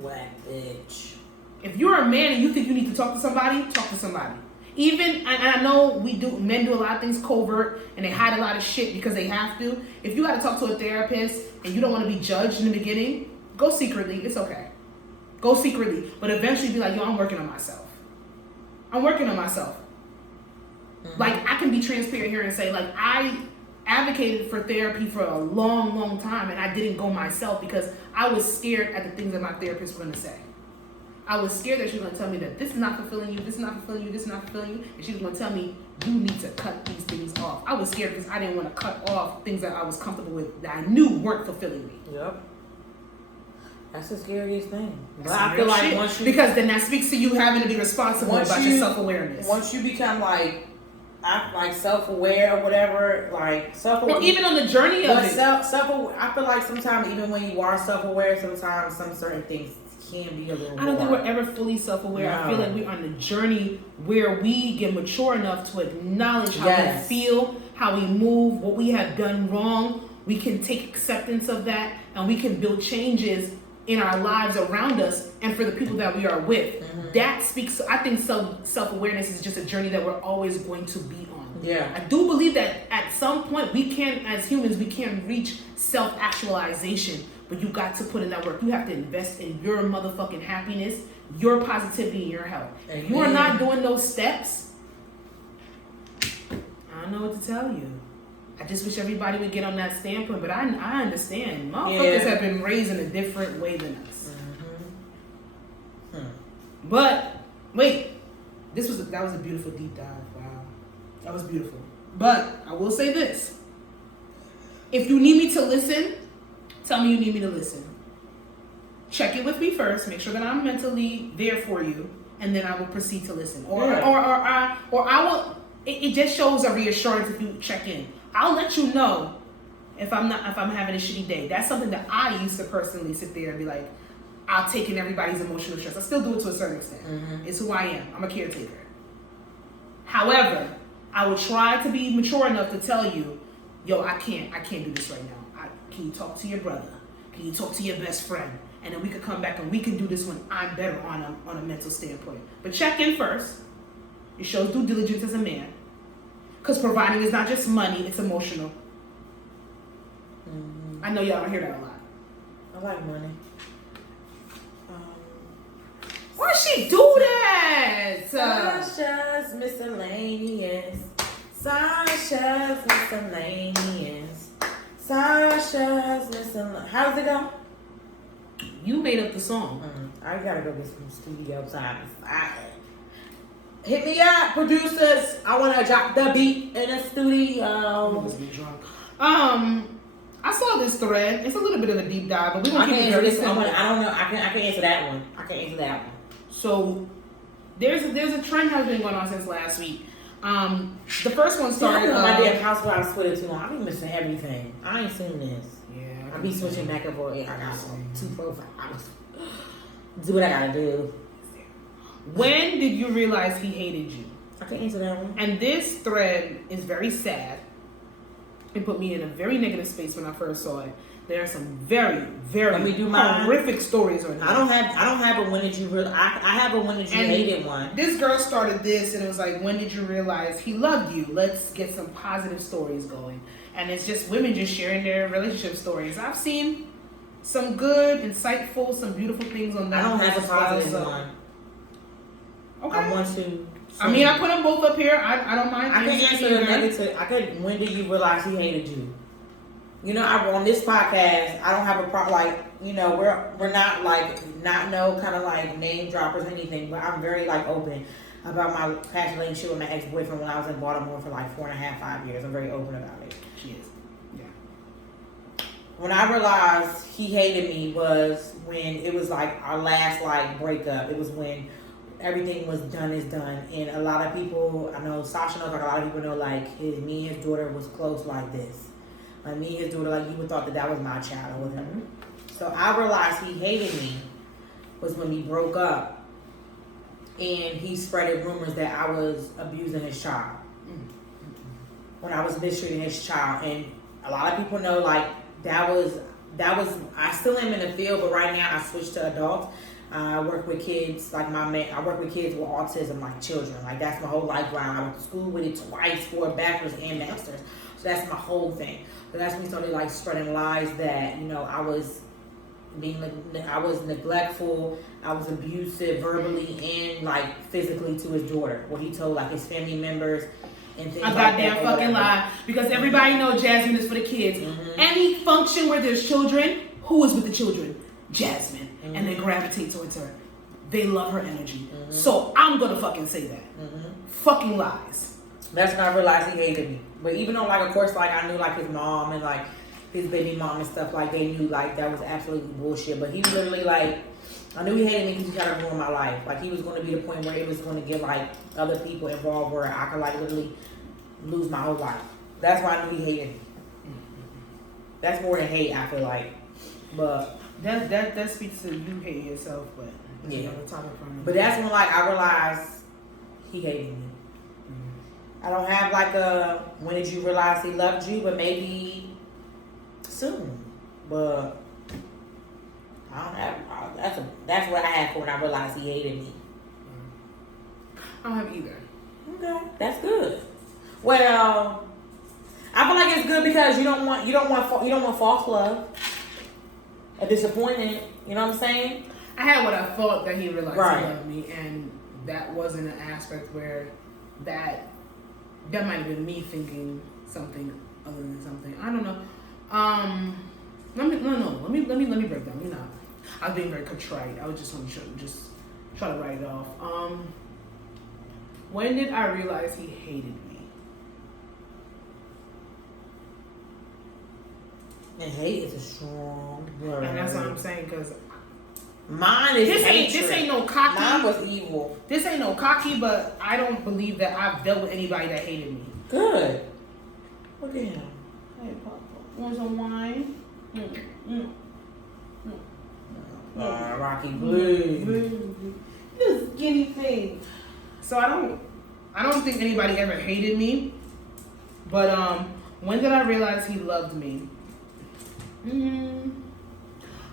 Whack bitch. If you're a man and you think you need to talk to somebody, talk to somebody. Even, and I know men do a lot of things covert and they hide a lot of shit because they have to. If you got to talk to a therapist and you don't want to be judged in the beginning, go secretly. It's okay. Go secretly. But eventually be like, yo, I'm working on myself. Like, I can be transparent here and say, like, I advocated for therapy for a long, long time, and I didn't go myself because I was scared at the things that my therapist was going to say. I was scared that she was going to tell me that this is not fulfilling you, this is not fulfilling you, this is not fulfilling you, and she was going to tell me, you need to cut these things off. I was scared because I didn't want to cut off things that I was comfortable with that I knew weren't fulfilling me. Yep. That's the scariest thing. But I feel like once you... Because then that speaks to you having to be responsible about your self-awareness. Once you become like self-aware or whatever, like self-aware, or even on the journey of it. I feel like sometimes even when you are self-aware, sometimes some certain things can be a little. I don't think we're ever fully self-aware. No. I feel like we're on the journey where we get mature enough to acknowledge how we feel, how we move, what we have done wrong. We can take acceptance of that, and we can build changes in our lives around us and for the people that we are with. That speaks. I think self-awareness is just a journey that we're always going to be on. Yeah. I do believe that at some point we can, as humans, we can reach self-actualization, but you got to put in that work. You have to invest in your motherfucking happiness, your positivity, and your health. If you are not doing those steps, I don't know what to tell you. I just wish everybody would get on that standpoint, but I understand. Motherfuckers have been raised in a different way than us. But wait, that was a beautiful deep dive. Wow, that was beautiful. But I will say this: if you need me to listen, tell me you need me to listen. Check it with me first. Make sure that I'm mentally there for you, and then I will proceed to listen. Or I will. It just shows a reassurance if you check in. I'll let you know if I'm having a shitty day. That's something that I used to personally sit there and be like, I'll take in everybody's emotional stress. I still do it to a certain extent. It's who I am. I'm a caretaker. However, I will try to be mature enough to tell you, yo, I can't do this right now. Can you talk to your brother? Can you talk to your best friend? And then we could come back and we can do this when I'm better on a mental standpoint. But check in first. It shows due diligence as a man. Because providing is not just money, it's emotional. I know y'all don't hear that a lot. I like money. Why she do that? Sasha's miscellaneous. Sasha's miscellaneous. Sasha's miscellaneous. How does it go? You made up the song. I gotta go get some studio time. Hit me up, producers. I wanna drop the beat in the studio. Must be drunk. I saw this thread. It's a little bit of a deep dive, but we're gonna keep it very simple. I don't know. I can't answer that one. So there's a trend has been going on since last week. The first one started. My damn house where I was Twitter too long. I be missing everything. I ain't seen this. Yeah, I be switching back and forth. I got 2 profiles. Do what I gotta do. When did you realize he hated you? I can't answer that one. And this thread is very sad. It put me in a very negative space when I first saw it. There are some very, very horrific stories on here. I don't have a when did you realize. I have a when did you hated one. This girl started this and it was like, when did you realize he loved you? Let's get some positive stories going. And it's just women just sharing their relationship stories. I've seen some good, insightful, some beautiful things on that. I don't have a positive one. Okay. I want to. I put them both up here. I don't mind. I can answer the negative. When did you realize he hated you? You know, on this podcast, I don't have a problem. Like, you know, we're not like kind of like name droppers or anything. But I'm very like open about my past relationship with my ex-boyfriend when I was in Baltimore for like 4.5, 5 years. I'm very open about it. She is. Yeah. When I realized he hated me was when it was like our last like breakup. It was when everything was done is done, and a lot of people, I know Sasha knows, like a lot of people know, like me and his daughter was close like this. Like me and his daughter, like you would thought that was my child or whatever. So I realized he hated me was when we broke up, and he spreaded rumors that I was abusing his child. When I was mistreating his child, and a lot of people know like that was I still am in the field, but right now I switched to adults. I work with kids, like I work with kids with autism, like children. Like that's my whole lifeline. I went to school with it twice for a bachelor's and master's. So that's my whole thing. So that's when we started like spreading lies that, you know, I was neglectful, I was abusive verbally and like physically to his daughter. What he told like his family members and things a goddamn fucking lie. Because everybody knows Jasmine is for the kids. Any function where there's children, who is with the children? Jasmine. And they gravitate towards her. They love her energy. So I'm gonna fucking say that. Fucking lies. That's when I realized he hated me. But even though, like, of course, like I knew like his mom and like his baby mom and stuff, like they knew like that was absolutely bullshit. But he literally like, I knew he hated me because he tried to ruin my life. Like he was going to be the point where it was going to get like other people involved where I could like literally lose my whole life. That's why I knew he hated me. That's more than hate, I feel like. But that speaks to you hating yourself, but yeah. But that's when like I realized he hated me. I don't have like a when did you realize he loved you, but maybe soon. But I don't have that's what I had for when I realized he hated me. I don't have either. Okay, that's good. Well, I feel like it's good because you don't want false love. A disappointment, you know what I'm saying? I had what I thought that he realized right. He loved me, and that wasn't an aspect where that might have been me thinking something other than something. I don't know. Let me break down. You know, I was being very contrite. I was just want to try to write it off. When did I realize he hated me? And hate is a strong word. And that's what I'm saying, because mine is this ain't no cocky. Mine was evil. This ain't no cocky, but I don't believe that I've dealt with anybody that hated me. Good. Look at him. Hey, Papa. Want some wine? Rocky Blue. This skinny thing. So I don't think anybody ever hated me. But when did I realize he loved me?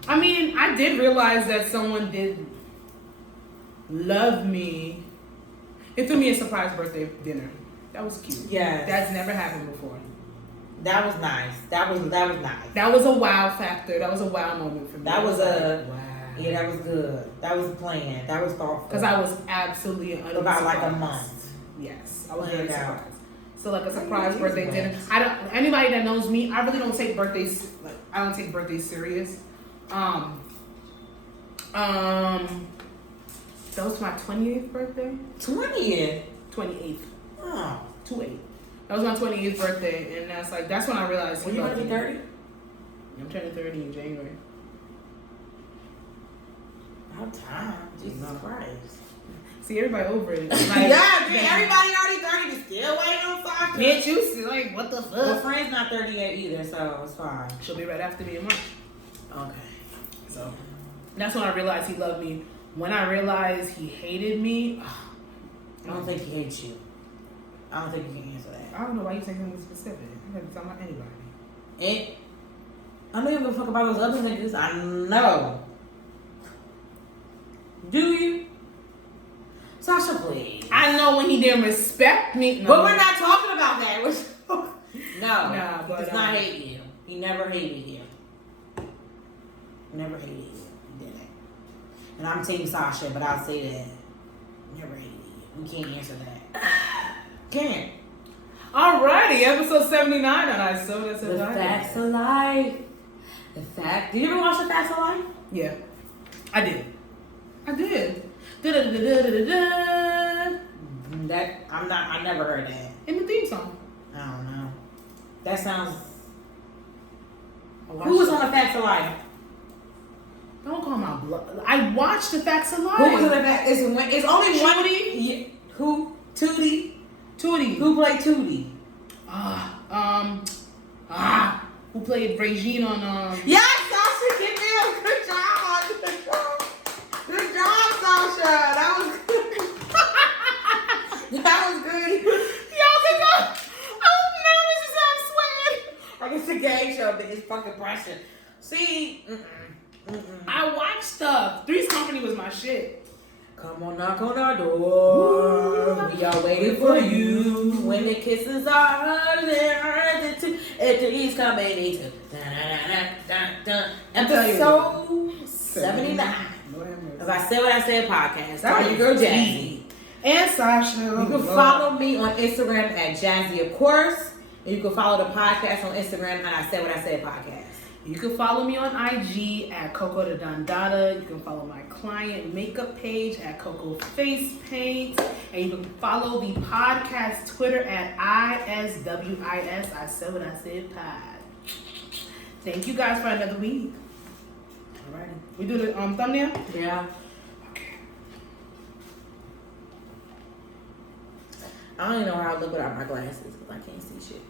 I mean, I did realize that someone did love me. It threw me a surprise birthday dinner. That was cute. Yeah. That's never happened before. That was nice. That was nice. That was a wow factor. That was a wow moment for me. That was a wow. Yeah, that was good. That was planned. That was thoughtful. Because I was absolutely about like a month. Yes, I was very surprised. So like a surprise birthday dinner. Anybody that knows me, I really don't take birthdays. Like I don't take birthdays serious. That was my 28th birthday. 20th. 28th. Oh. 28. That was my 28th birthday, and that's when I realized. When you gonna be 30? I'm turning 30 in January. About time. Jesus Christ. See, everybody over it. Like, yeah, dude, everybody already 30 is still waiting on Sasha. Bitch, you still like, what the fuck? Well, friend's not 38 either, so it's fine. She'll be right after me in March. Okay. So, that's when I realized he loved me. When I realized he hated me, I don't think he hates you. I don't think you can answer that. I don't know why you say something specific. I'm not talking about anybody. I don't even fuck about those other niggas. I know. Do you? Sasha, please. I know when he didn't respect me. No. But we're not talking about that. No. But, he does not hate you. He never hated you. Never hated you. He didn't. And I'm Team Sasha, but I'll say that. Never hated you. We can't answer that. Can't. Alrighty, episode 79 on I So That's The Facts of Life. The Fact. Did you ever watch The Facts of Life? Yeah. I did. That I never heard that. in the theme song. I don't know. That sounds. Who Who was on The Facts of Life? Don't call my blood. I watched The Facts of Life. Who was on The Facts? It's only one. Tootie? Yeah. Who? Tootie. Who played Tootie? Who played Regine on Yes, Sasha, get there. Good job. Good job, Sasha. That was good. That was good. Y'all can go. I'm nervous as I'm sweating. Like it's a game show, but it's fucking pressure. See, I watched stuff. Three's Company was my shit. Come on, knock on our door. We are waiting for you. When the kisses are hers and hers too. Three's Company too. Episode 79. As I said what I said podcast. Call your girl Jazzy. And Sasha. You can follow me on Instagram at Jazzy, of course. And you can follow the podcast on Instagram and I said what I said podcast. You can follow me on IG at Coco the Dondada. You can follow my client makeup page at Coco Face Paint. And you can follow the podcast Twitter at ISWIS. I said what I said pod. Thank you guys for another week. Alrighty. We do the thumbnail? Yeah. Okay. I don't even know how I look without my glasses because I can't see shit.